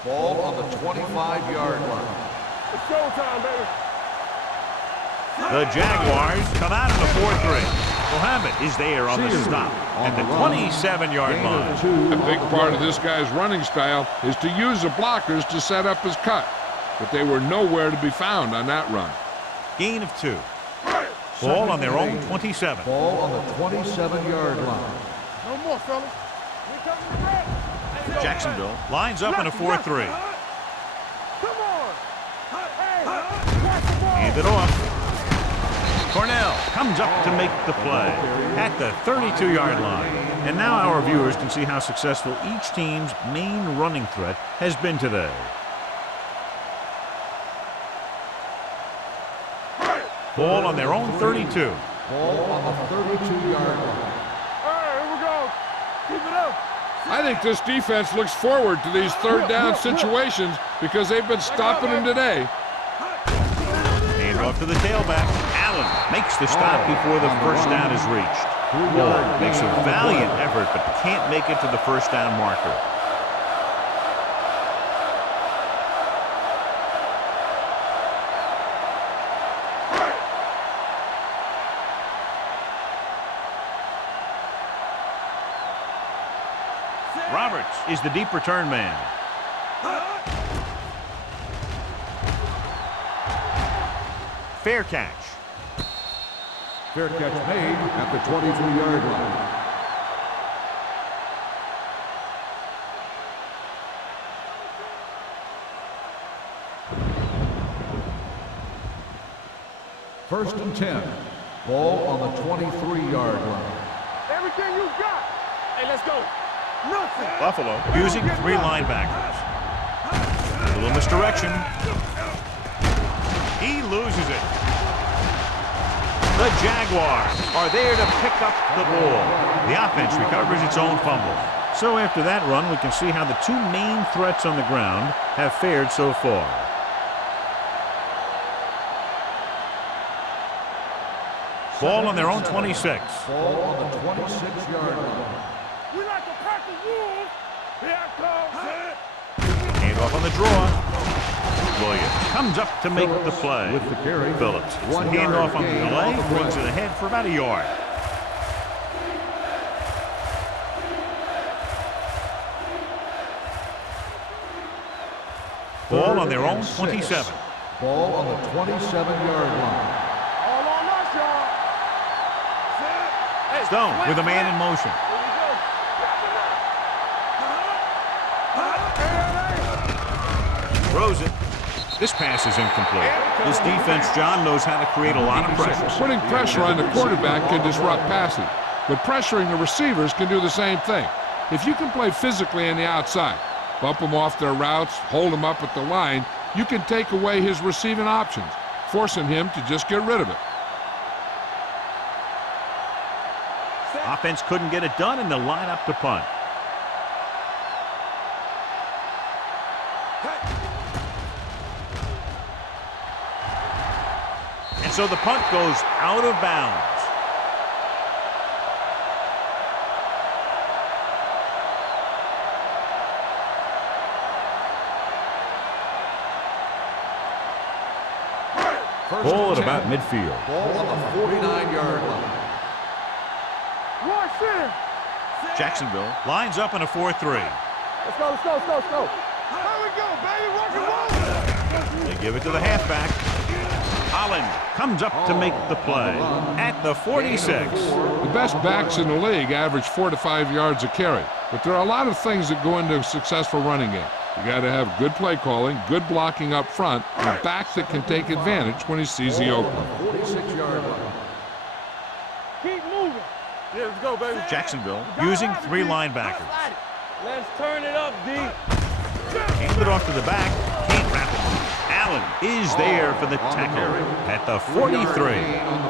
Ball on the 25-yard line. It's showtime, baby. The Jaguars come out in the 4-3. Mohammed is there on the stop at the 27-yard line. A big part of this guy's running style is to use the blockers to set up his cut, but they were nowhere to be found on that run. Gain of 2. Ball on their own 27. Ball on the 27-yard line. No more, fellas. We coming to red. Jacksonville lines up in a 4-3. Come on. Hey, watch the ball. Hand it off. Cornell comes up to make the play at the 32-yard line. And now our viewers can see how successful each team's main running threat has been today. Ball on their own 32. Ball on the 32-yard line. All right, here we go. Keep it up. I think this defense looks forward to these third down situations because they've been stopping them today. Hand off to the tailback. Allen makes the stop before the first down is reached. Bull makes a valiant effort but can't make it to the first down marker. Roberts is the deep return man. Fair catch. Fair catch made at the 23-yard line. First and 10. Ball on the 23-yard line. Everything you got. Hey, let's go. Nothing. Buffalo using 3 linebackers. A little misdirection. He loses it. The Jaguars are there to pick up the ball. The offense recovers its own fumble. So after that run, we can see how the 2 main threats on the ground have fared so far. Ball on their own 26. Ball on the 26-yard line. We like to pack the wolves. Here it comes. Hand off on the draw. Williams comes up to make the play. With the carry. Phillips. The 1 yard handoff on the gain delay on the brings play. it ahead for about a yard. Ball on their own 27. Ball on the 27-yard line. All on us, y'all. Hey, Stone with a man in motion. Here we go. Throws it. This pass is incomplete. This defense, John, knows how to create a lot of pressure. Putting pressure on the quarterback can disrupt passing, but pressuring the receivers can do the same thing. If you can play physically on the outside, bump them off their routes, hold them up at the line, you can take away his receiving options, forcing him to just get rid of it. Offense couldn't get it done, and they'll line up to punt. And So the punt goes out of bounds. Ball at about midfield. Ball on the 49-yard line. Jacksonville lines up in a 4-3. Let's go, let's go, let's go, let's go. There we go, baby, rock and roll. They give it to the halfback. Holland comes up to make the play at the 46. The best backs in the league average 4 to 5 yards a carry, but there are a lot of things that go into a successful running game. You got to have good play calling, good blocking up front, and a back that can take advantage when he sees the opening. 46-yard line. Keep moving. Yeah, let's go, baby. Jacksonville using 3 linebackers. Let's turn it up, D. Hand it off to the back. Can't wrap it. Allen is there for the tackle at the 43.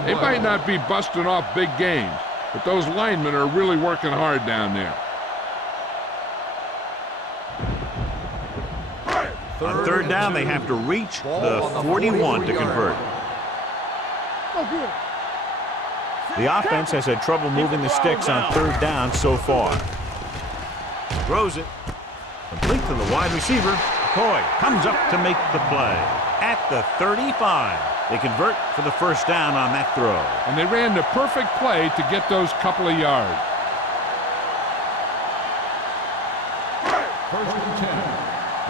They might not be busting off big games, but those linemen are really working hard down there. On third down, they have to reach the 41 to convert. The offense has had trouble moving the sticks on third down so far. Throws it. Complete to the wide receiver. McCoy comes up to make the play at the 35. They convert for the first down on that throw. And they ran the perfect play to get those couple of yards. First and 10.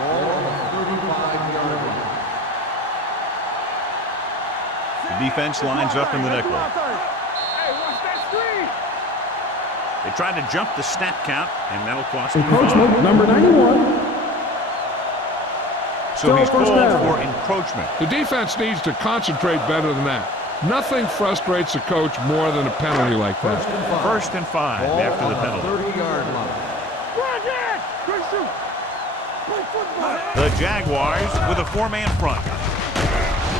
Ball on the 35-yard line. The defense lines up in the nickel. Hey, watch that screen. They try to jump the snap count, and that'll cost them. Encroachment, number 91. So he's Still first called down. for encroachment. The defense needs to concentrate better than that. Nothing frustrates a coach more than a penalty like that. First and 5 Ball after on the penalty. 30-yard line. Run, Dad. Good shoot. Play football. The Jaguars with a 4-man front.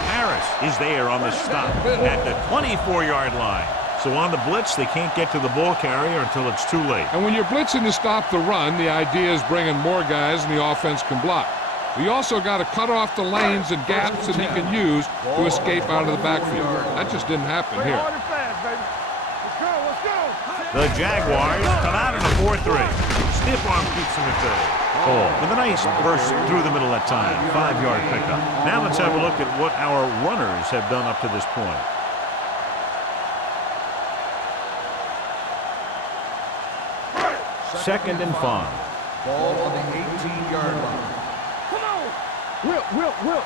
Harris is there on the stop at the 24-yard line. So on the blitz, they can't get to the ball carrier until it's too late. And when you're blitzing to stop the run, the idea is bringing more guys and the offense can block. We also got to cut off the lanes and gaps that he can use to escape out of the backfield. That just didn't happen Play here. hard and fast, baby. Let's go, let's go. The Jaguars come out in a 4-3. Stiff arm keeps them at bay. Ball with a nice burst through the middle that time. 5-yard pickup. Now let's have a look at what our runners have done up to this point. Second and 5. Ball on the 18-yard line. Come on. Whip.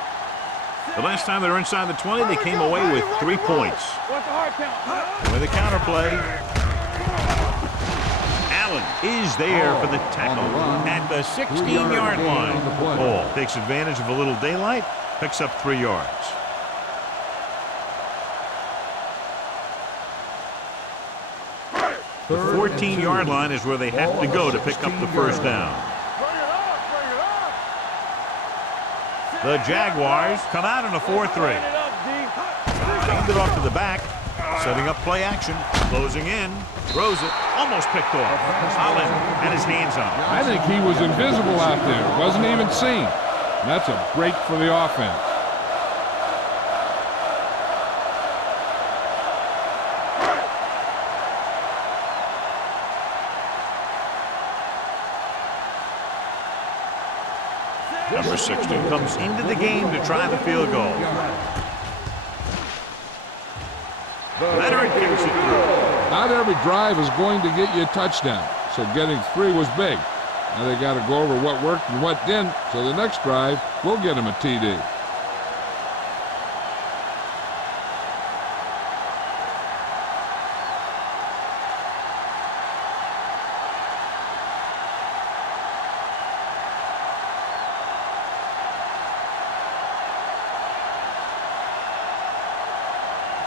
The last time they were inside the 20, they came away with 3 points. What's the hard count? With a counterplay, Allen is there for the tackle at the 16-yard line. Ball takes advantage of a little daylight, picks up 3 yards. The 14-yard line is where they have to go to pick up the first down. Bring it up, bring it up. The Jaguars come out in a 4-3. Bring it up, D. Hand it off to the back, setting up play action, closing in, throws it, almost picked off. Holland had his hands on it. I think he was invisible out there. Wasn't even seen. And that's a break for the offense. Number 16 comes into the game to try the field goal. Leonard kicks it through. Not every drive is going to get you a touchdown, so getting 3 was big. Now they got to go over what worked and what didn't, so the next drive will get him a TD.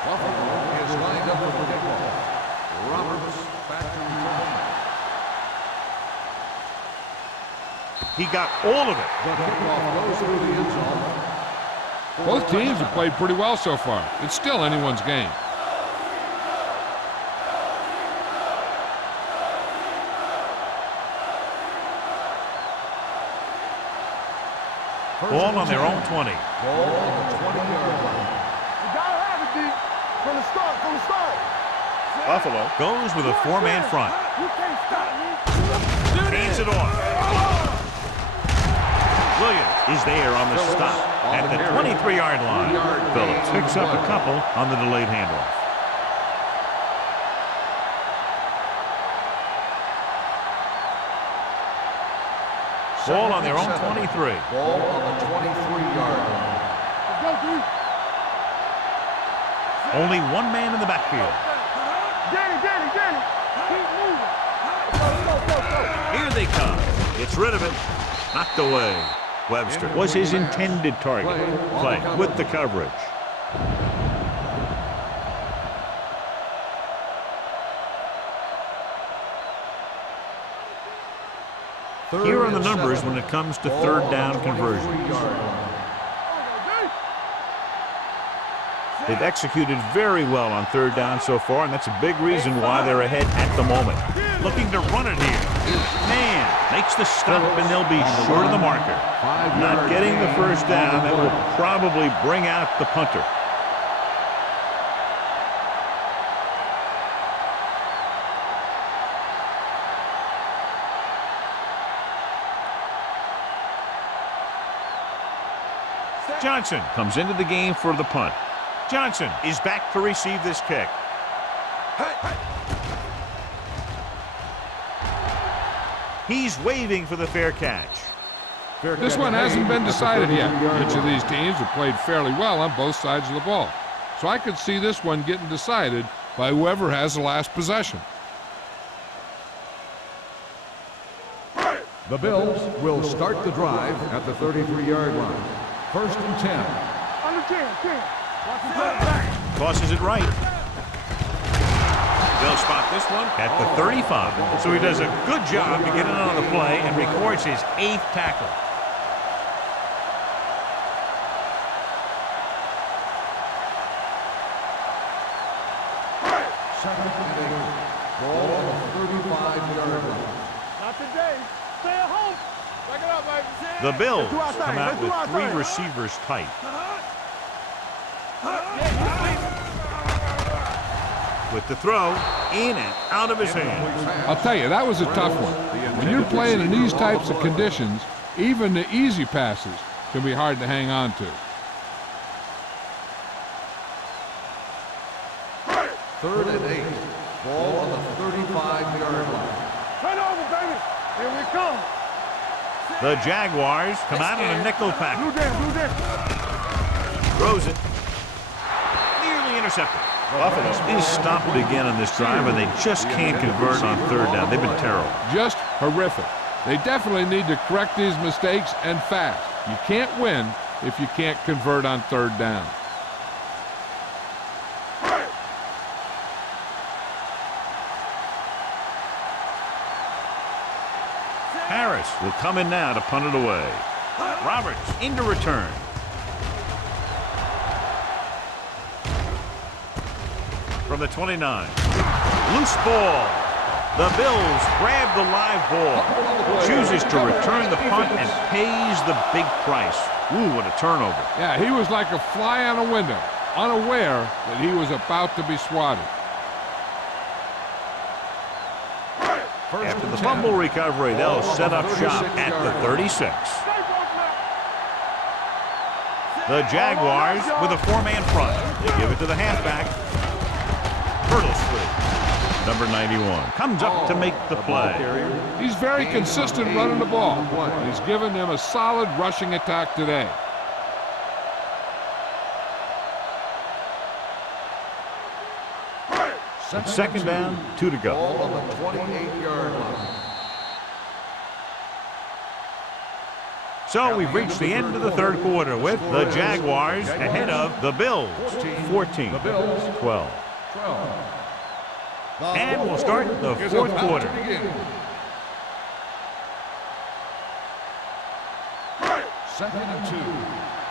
Buffalo is lined up with the kickoff. Roberts back to return. He got all of it. The kickoff goes through the end zone. Both teams have played pretty well so far. It's still anyone's game. Ball on their own 20. Ball on the 20-yard line. You gotta have it, D. Buffalo goes with a four-man front. You can't stop me. Hands it off. Williams is there on the stop at the 23-yard line. Phillips picks up a couple on the delayed handoff. Ball on their own 23. Ball on the 23-yard line. Let's go, D. Only one man in the backfield. Danny. Keep moving. Go. Here they come. Gets rid of it. Knocked away. Webster was his intended target. Play with the coverage. Here are the numbers when it comes to third down conversions. They've executed very well on third down so far, and that's a big reason why they're ahead at the moment. Looking to run it here. Man makes the stop, and they'll be short of the marker. Not getting the first down. That will probably bring out the punter. Johnson comes into the game for the punt. Johnson is back to receive this kick. He's waving for the fair catch. This one hasn't been decided yet. Each of these teams have played fairly well on both sides of the ball. So I could see this one getting decided by whoever has the last possession. The Bills will start the drive at the 33-yard line. First and 10. On the 10. Watch the back. Tosses it right. They'll spot this one at the 35. So he does a good job to get it on the play and records his 8th tackle. Second and 8. Ball on the 35-yard line. Not today. Stay at home. Back it up, baby. The Bills Let's do our thing. come out Let's do our with three thing. receivers tight. With the throw, in and out of his hands. I'll tell you, that was a tough one. When you're playing in these types of conditions, even the easy passes can be hard to hang on to. Third and 8. Ball on the 35-yard line. Turn over, baby. Here we come. The Jaguars come out in a nickel pack. Blue down. Throws it. Nearly intercepted. Buffalo is stopped again on this drive, and they just can't convert on third down. They've been terrible. Just horrific. They definitely need to correct these mistakes and fast. You can't win if you can't convert on third down. Harris will come in now to punt it away. Roberts into return. From the 29. Loose ball. The Bills grab the live ball. Chooses to return the punt and pays the big price. Ooh, what a turnover. Yeah, he was like a fly on a window, unaware that he was about to be swatted. After the fumble recovery, they'll set up shop at the 36. The Jaguars with a four-man front. They give it to the halfback. Hurdles free. Number 91 comes up to make the play. He's very consistent running the ball. He's given them a solid rushing attack today. It's second down, 2 to go. Ball on the 28-yard line. So we've reached the end of the third quarter with the Jaguars ahead of the Bills, 14, The Bills 12. 12. And we'll start the fourth quarter. Second and 2.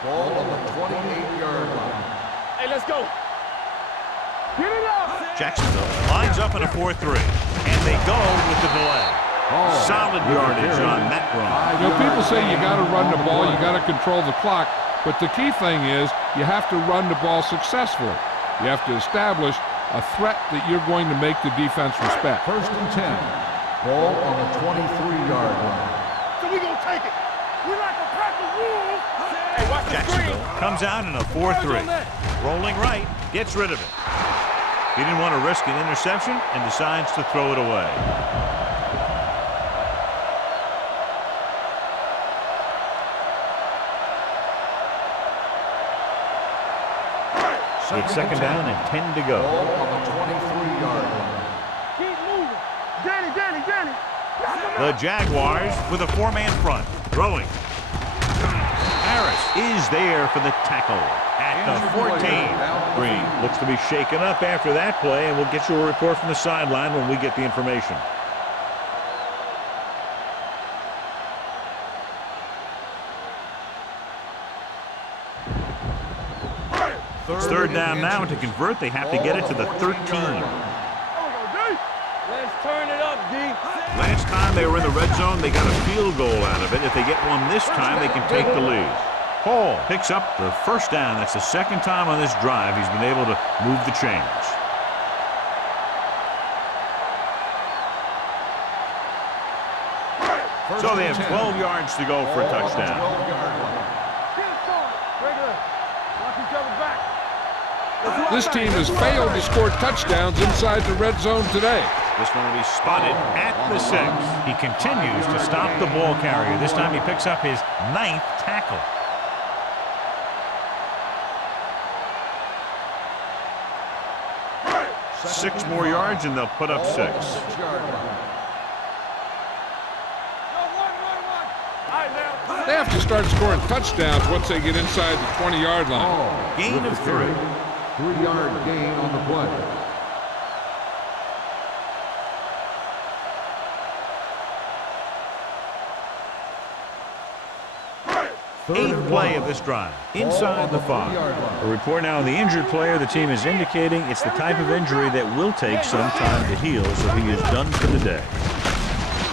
Ball on the 28-yard line. Hey, let's go. Get it up. Jacksonville lines up in a 4-3, and they go with the delay. Solid yardage on that run. You know, people say you got to run the ball, you got to control the clock, but the key thing is you have to run the ball successfully. You have to establish a threat that you're going to make the defense respect. First and 10. Ball on the 23-yard line. So we gonna take it. We like to crack the rules. Hey, watch the screen. Jacksonville comes out in a 4-3. Rolling right, gets rid of it. He didn't want to risk an interception and decides to throw it away. With second down and 10 to go. Ball on the 23-yard line. Keep moving. Danny. The Jaguars with a four-man front. Throwing. Harris is there for the tackle at the 14. Green looks to be shaken up after that play, and we'll get you a report from the sideline when we get the information. It's third down now, and to convert, they have to get it to the 13. Let's turn it up, D. Last time they were in the red zone, they got a field goal out of it. If they get one this time, they can take the lead. Hall picks up the first down. That's the second time on this drive he's been able to move the chains. So they have 12 yards to go for a touchdown. This team has failed to score touchdowns inside the red zone today. This one will be spotted at the 6. He continues to stop the ball carrier. This time he picks up his 9th tackle. Six more yards and they'll put up 6. They have to start scoring touchdowns once they get inside the 20-yard line. Gain of 3. 3-yard gain on the play. Eighth play of this drive, inside the 5. A report now on the injured player. The team is indicating it's the type of injury that will take some time to heal, so he is done for the day.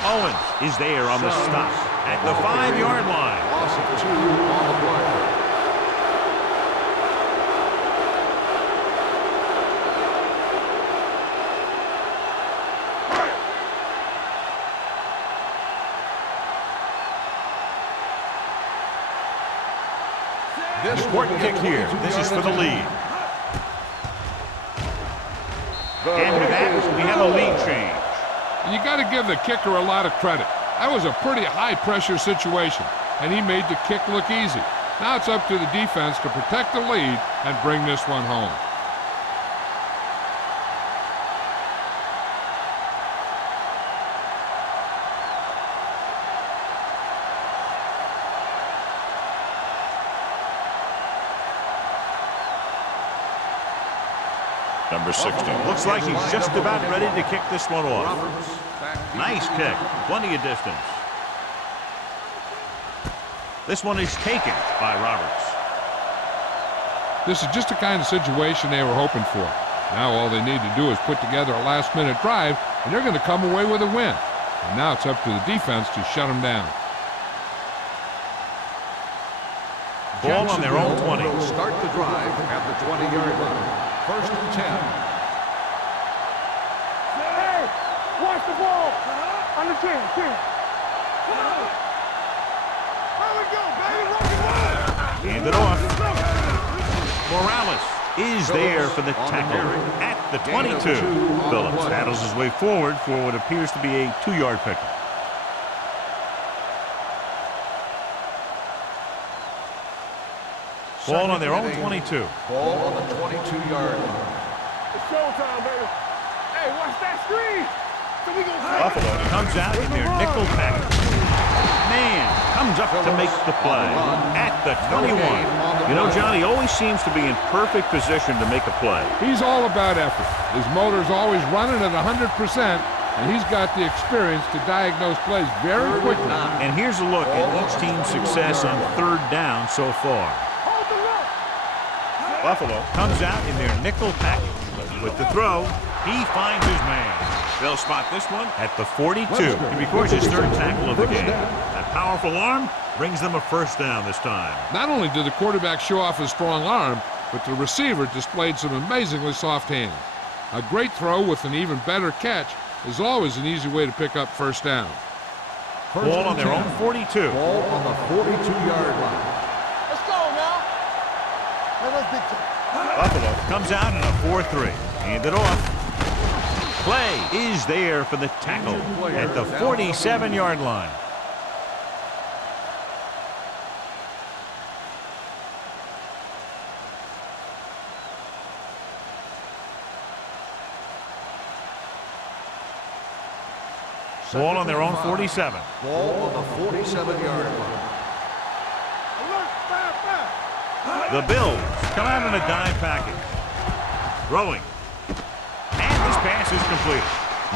Owens is there on the stop at the 5-yard line. Loss of 2 on the play. Important kick here. This is for the lead. And with that, we have a lead change. And you got to give the kicker a lot of credit. That was a pretty high-pressure situation, and he made the kick look easy. Now it's up to the defense to protect the lead and bring this one home. Number 16. Looks like he's just about ready to kick this one off. Nice kick. Plenty of distance. This one is taken by Roberts. This is just the kind of situation they were hoping for. Now all they need to do is put together a last-minute drive, and they're going to come away with a win. And now it's up to the defense to shut them down. Ball on their own 20. Will start the drive at the 20-yard line. First and 10. Hey, watch the ball. On the 10. Here we go, baby. Rock and roll. Hand it off. Morales is there for the tackle at the 22. Phillips battles his way forward for what appears to be a 2-yard pickup. Ball on their own 22. Ball on the 22-yard line. It's showtime, baby. Hey, watch that screen. So we gonna Buffalo comes out in their nickel package. Man comes up to make the play at the 21. You know, John, he always seems to be in perfect position to make a play. He's all about effort. His motor's always running at 100%, and he's got the experience to diagnose plays very quickly. And here's a look at each team's success on third down so far. Buffalo comes out in their nickel package. With the throw, he finds his man. They'll spot this one at the 42. He records his third tackle of the game. That powerful arm brings them a first down this time. Not only did the quarterback show off his strong arm, but the receiver displayed some amazingly soft hands. A great throw with an even better catch is always an easy way to pick up first down. Ball on their own 42. Ball on the 42-yard line. Let's go now. Let's get to Buffalo comes out in a 4-3. Hand it off. Play is there for the tackle at the 47-yard line. Ball on their own 47. Ball on the 47-yard line. The Bills come out in a dime package. Throwing. And this pass is completed.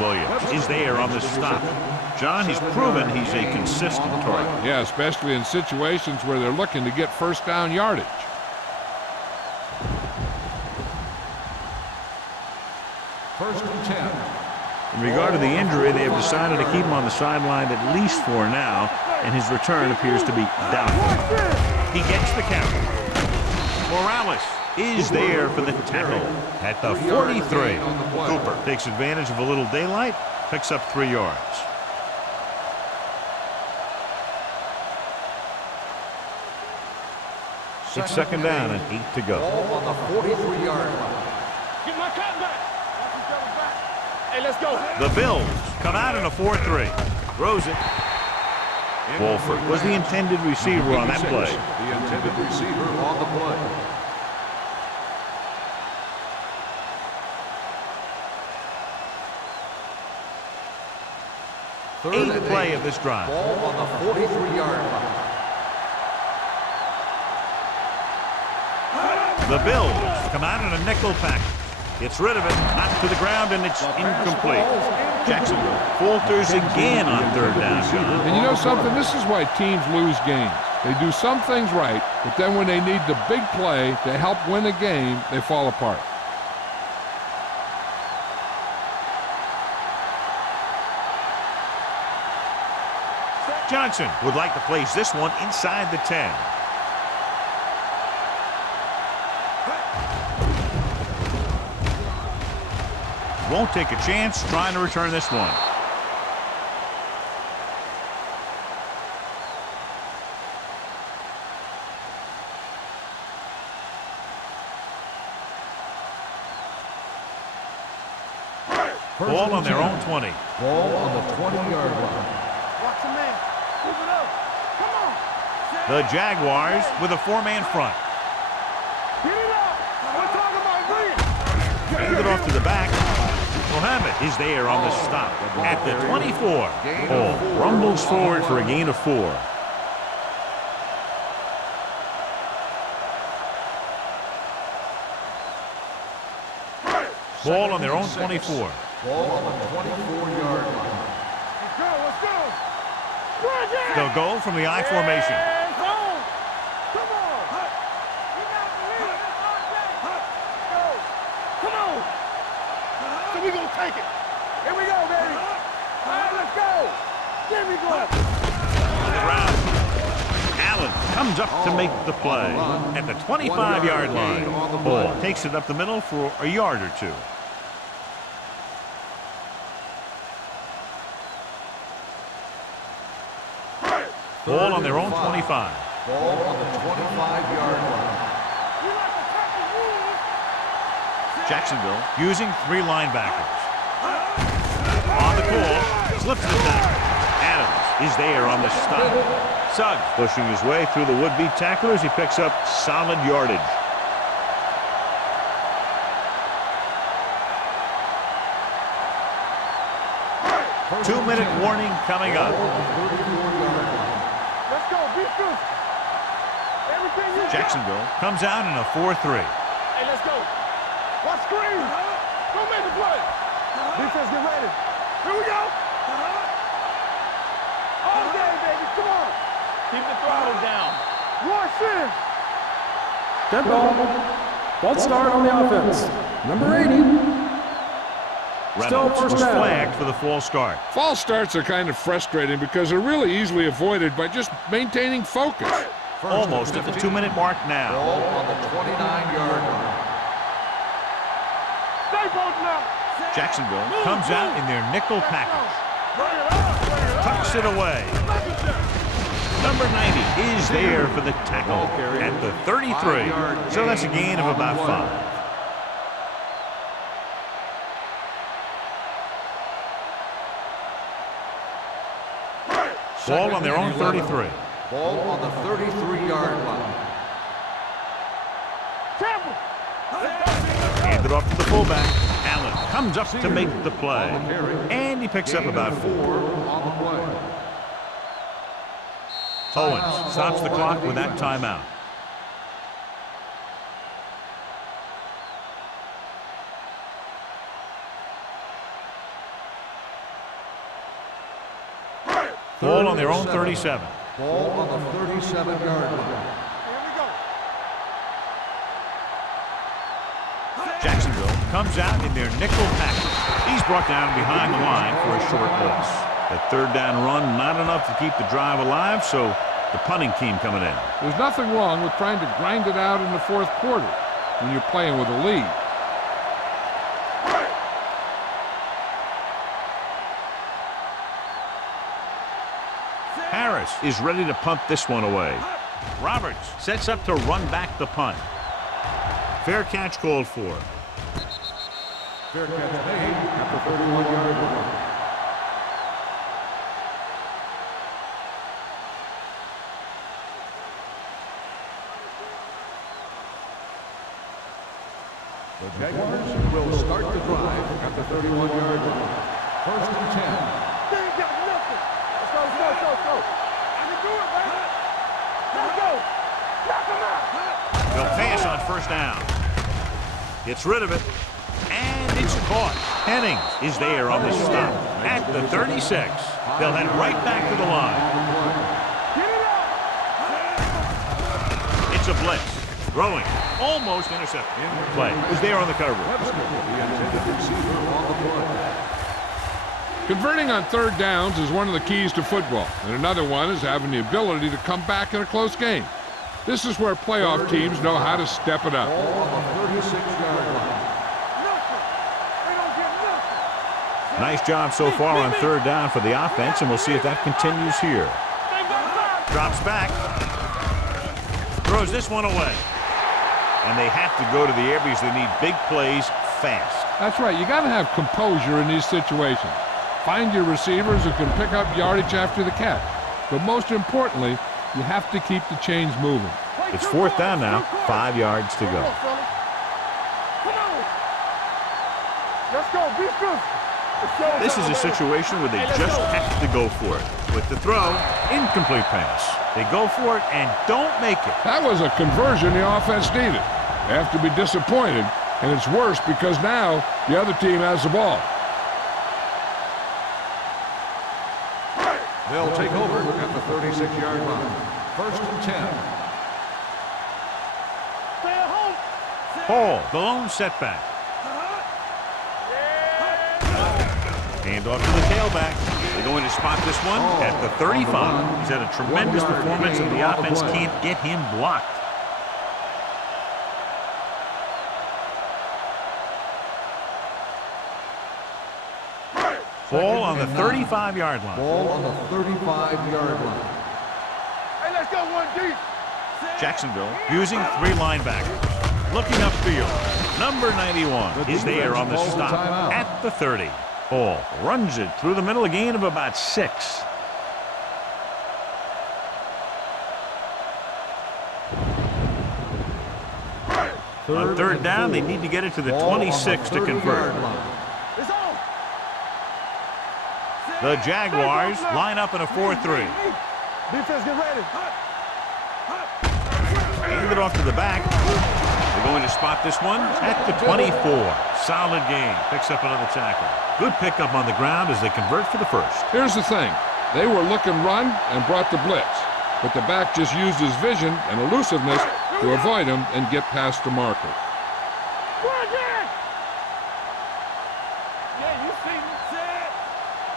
Williams is there on the stop. John, he's proven he's a consistent target. Yeah, especially in situations where they're looking to get first down yardage. First and 10. In regard to the injury, they have decided to keep him on the sideline at least for now, and his return appears to be doubtful. He gets the count. Morales is there for the tackle at the 43. Cooper takes advantage of a little daylight, picks up 3 yards. It's second down and 8 to go. Ball on the 43-yard line. Get my cotton back. Hey, let's go. The Bills come out in a 4-3. Throws it. Wolford was the intended receiver on that play. The intended receiver on the play. Eighth play of this drive. Ball on the 43-yard line. The Bills come out in a nickel package. Gets rid of it, knocked to the ground, and it's incomplete. Jacksonville falters again on third down, John. And you know something? This is why teams lose games. They do some things right, but then when they need the big play to help win a game, they fall apart. Johnson would like to place this one inside the 10. Won't take a chance trying to return this one. Ball on their own 20. Ball on the 20-yard line. Watch the man. Move it up. Come on. The Jaguars with a 4-man front. Get it up. We're talking about green. Hand it off to the back. Mohammed is there on the stop at the 24. Ball rumbles forward for a gain of 4. Ball on their own 24. Ball on the 24-yard line. Let's go. Let's go. They'll go from the I formation. Hands on. Come on. You got to believe it. Let's go. Come on. So we're going to take it. Here we go, baby. All right, let's go. There we go. To the ground. Allen comes up to make the play at the 25-yard line. Ball takes it up the middle for a yard or 2. Ball on their own 25. Ball on the 25-yard line. Jacksonville using 3 linebackers. On the call, slips the tackle. Adams is there on the stop. Suggs pushing his way through the would-be tacklers. He picks up solid yardage. Two-minute warning coming up. Let's go. Beat this. Everything you Jacksonville comes out in a 4-3. Hey, let's go. Watch screen. Go make the play. Defense, get ready. Here we go. All day, baby. Come on. Keep the throttle down. Rush in. Dead ball. False start on the offense. Number 80. Still Reynolds first was down. flagged for the false start. False starts are kind of frustrating because they're really easily avoided by just maintaining focus. Almost at the 2-minute mark now. Ball on the 29-yard line. Stay Jacksonville comes out in their nickel package. Tucks it away. Number 90 is there for the tackle at the 33. So that's a gain of about 5. Ball on their own 33. Ball on the 33-yard line. Hand it off to the fullback. Allen comes up to make the play. And he picks up about 4. On the play. Owens stops the clock with that timeout. Ball on their own 37. Ball on the 37-yard line. Jacksonville comes out in their nickel package. He's brought down behind the line for a short loss. That third down run, not enough to keep the drive alive, so the punting team coming in. There's nothing wrong with trying to grind it out in the fourth quarter when you're playing with a lead. Harris is ready to punt this one away. Roberts sets up to run back the punt. Fair catch called for. Fair catch made at the 31-yard line. The Jaguars will start the drive at the 31-yard line. First and 10. They ain't got nothing. Let's go. I can do it, man. Let's go. Knock him out. They'll pass on first down. Gets rid of it. And it's caught. Hennings is there on the stop at the 36. They'll head right back to the line. It's a blitz. Throwing. Almost intercepted. Play is there on the coverage. Converting on third downs is one of the keys to football, and another one is having the ability to come back in a close game. This is where playoff teams know how to step it up. Ball on the 36-yard line. Nice job so far on third down for the offense, and we'll see if that continues here. Drops back. Throws this one away. And they have to go to the air because they need big plays fast. That's right. You got to have composure in these situations. Find your receivers who can pick up yardage after the catch. But most importantly, you have to keep the chains moving. It's fourth down now, 5 yards to go. Come on. Let's go. Be good. This is a situation where they just have to go for it. With the throw, incomplete pass. They go for it and don't make it. That was a conversion the offense needed. They have to be disappointed, and it's worse because now the other team has the ball. They'll take over at the 36-yard line. First and 10. Stay at home. Hall, the lone setback. Hand off to the tailback. They're going to spot this one at the 35. He's had a tremendous performance, and the offense can't get him blocked. Ball on the 35-yard line. Ball on the 35-yard line. Hey, let's go one deep. Jacksonville using 3 linebackers. Looking upfield. Number 91 is there on the stop at the 30. Hall runs it through the middle, a gain of about 6. On third down, they need to get it to the 26 to convert. It's on. The Jaguars line up in a 4-3. Defense, get ready. Hand it off to the back. They're going to spot this one at the 24. Solid game. Picks up another tackle. Good pickup on the ground as they convert for the first. Here's the thing. They were looking run and brought the blitz, but the back just used his vision and elusiveness to avoid him and get past the marker. Yeah, you see me.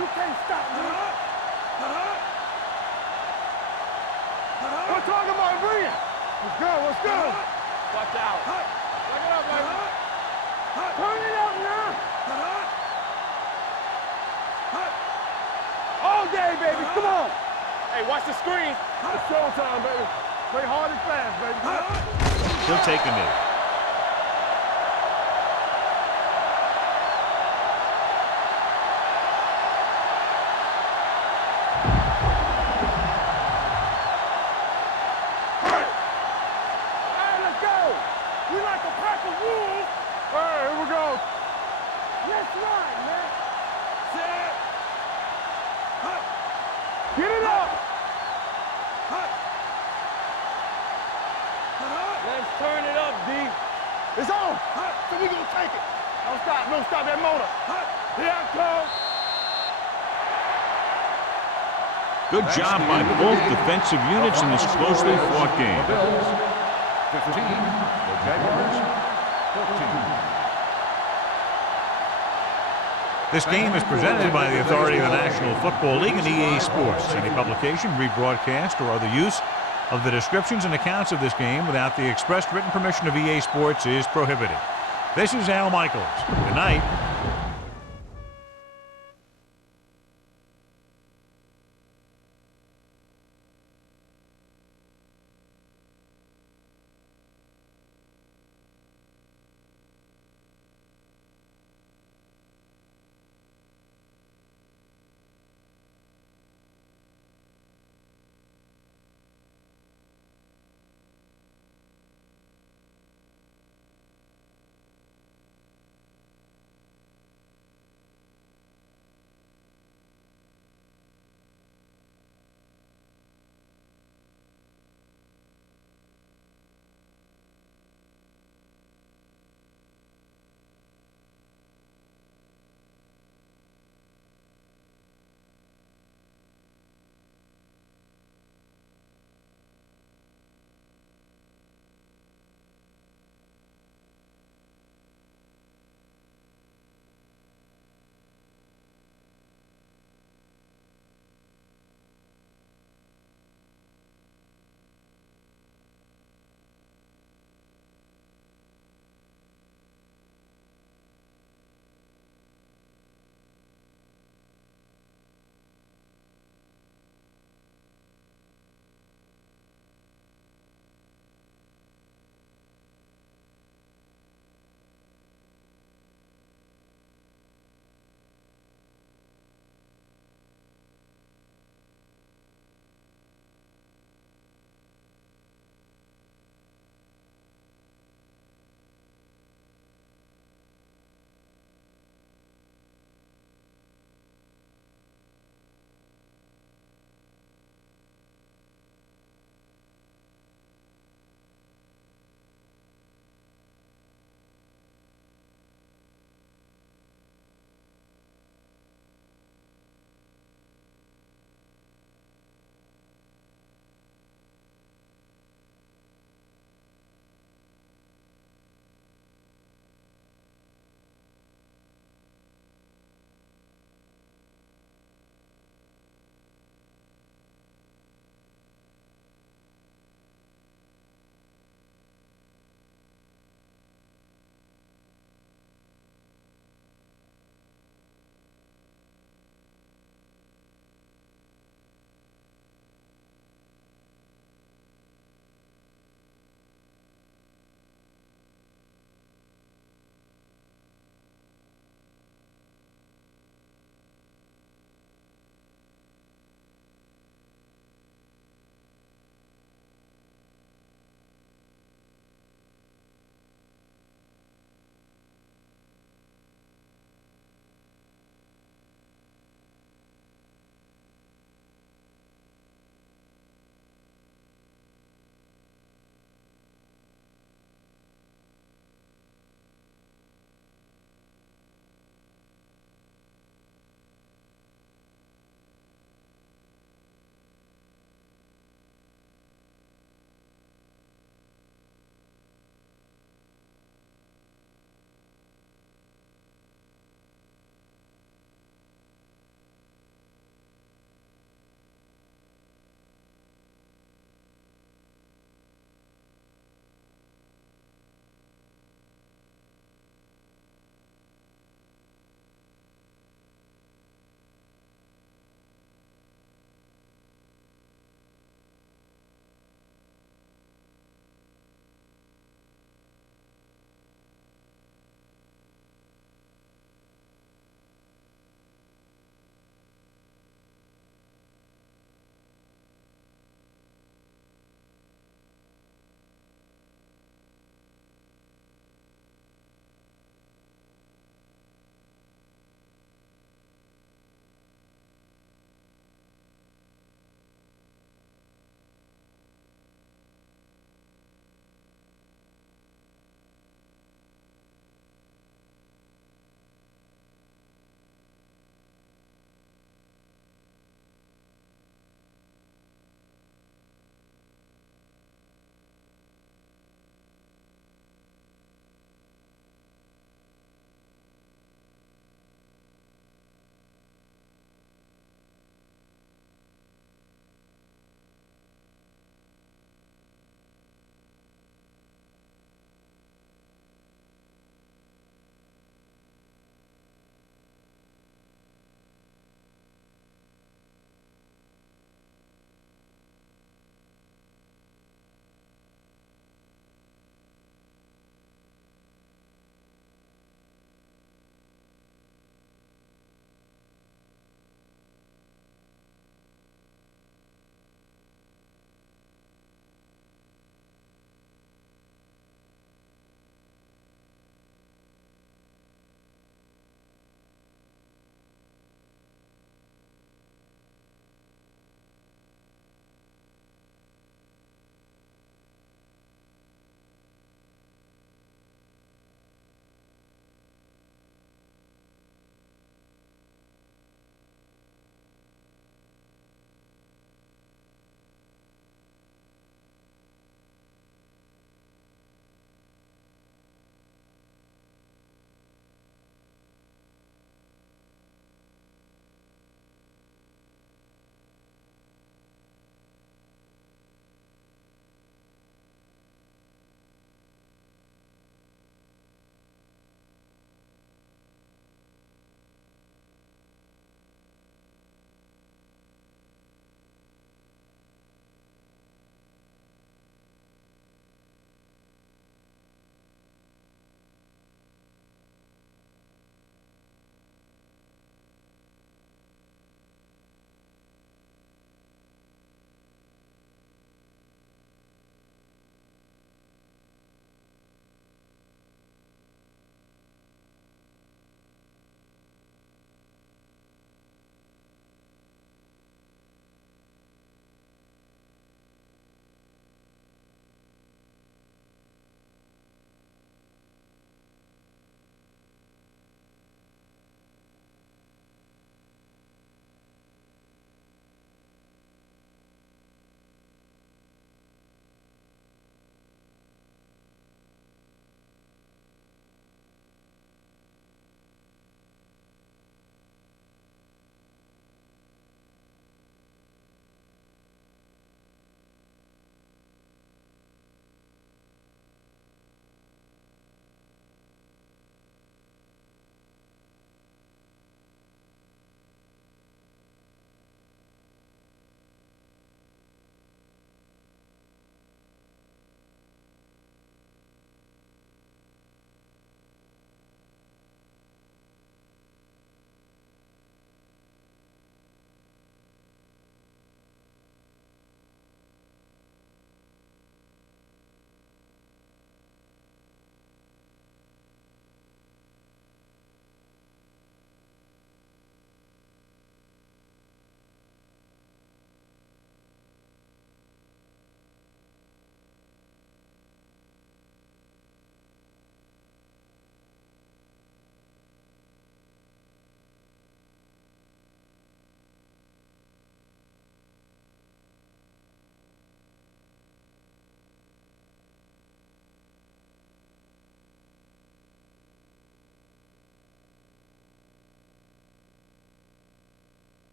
You can't stop me. We're talking about Bria. Let's go. Watch out. Look it up, baby. Turn it up now. Come on. Hey, watch the screen. It's showtime, baby. Play hard and fast, baby. He'll take a knee. Hey, let's go. We like a pack of wolves. All right, here we go. Let's ride, man. Set. Get it up. Let's turn it up, D. It's on. So we gonna take it. Don't stop that motor. Here I come. Good job by both defensive units in this closely fought game. The Bills, 15. The Jaguars, 14. This game is presented by the authority of the National Football League and EA Sports. Any publication, rebroadcast, or other use of the descriptions and accounts of this game without the expressed written permission of EA Sports is prohibited. This is Al Michaels. Good night.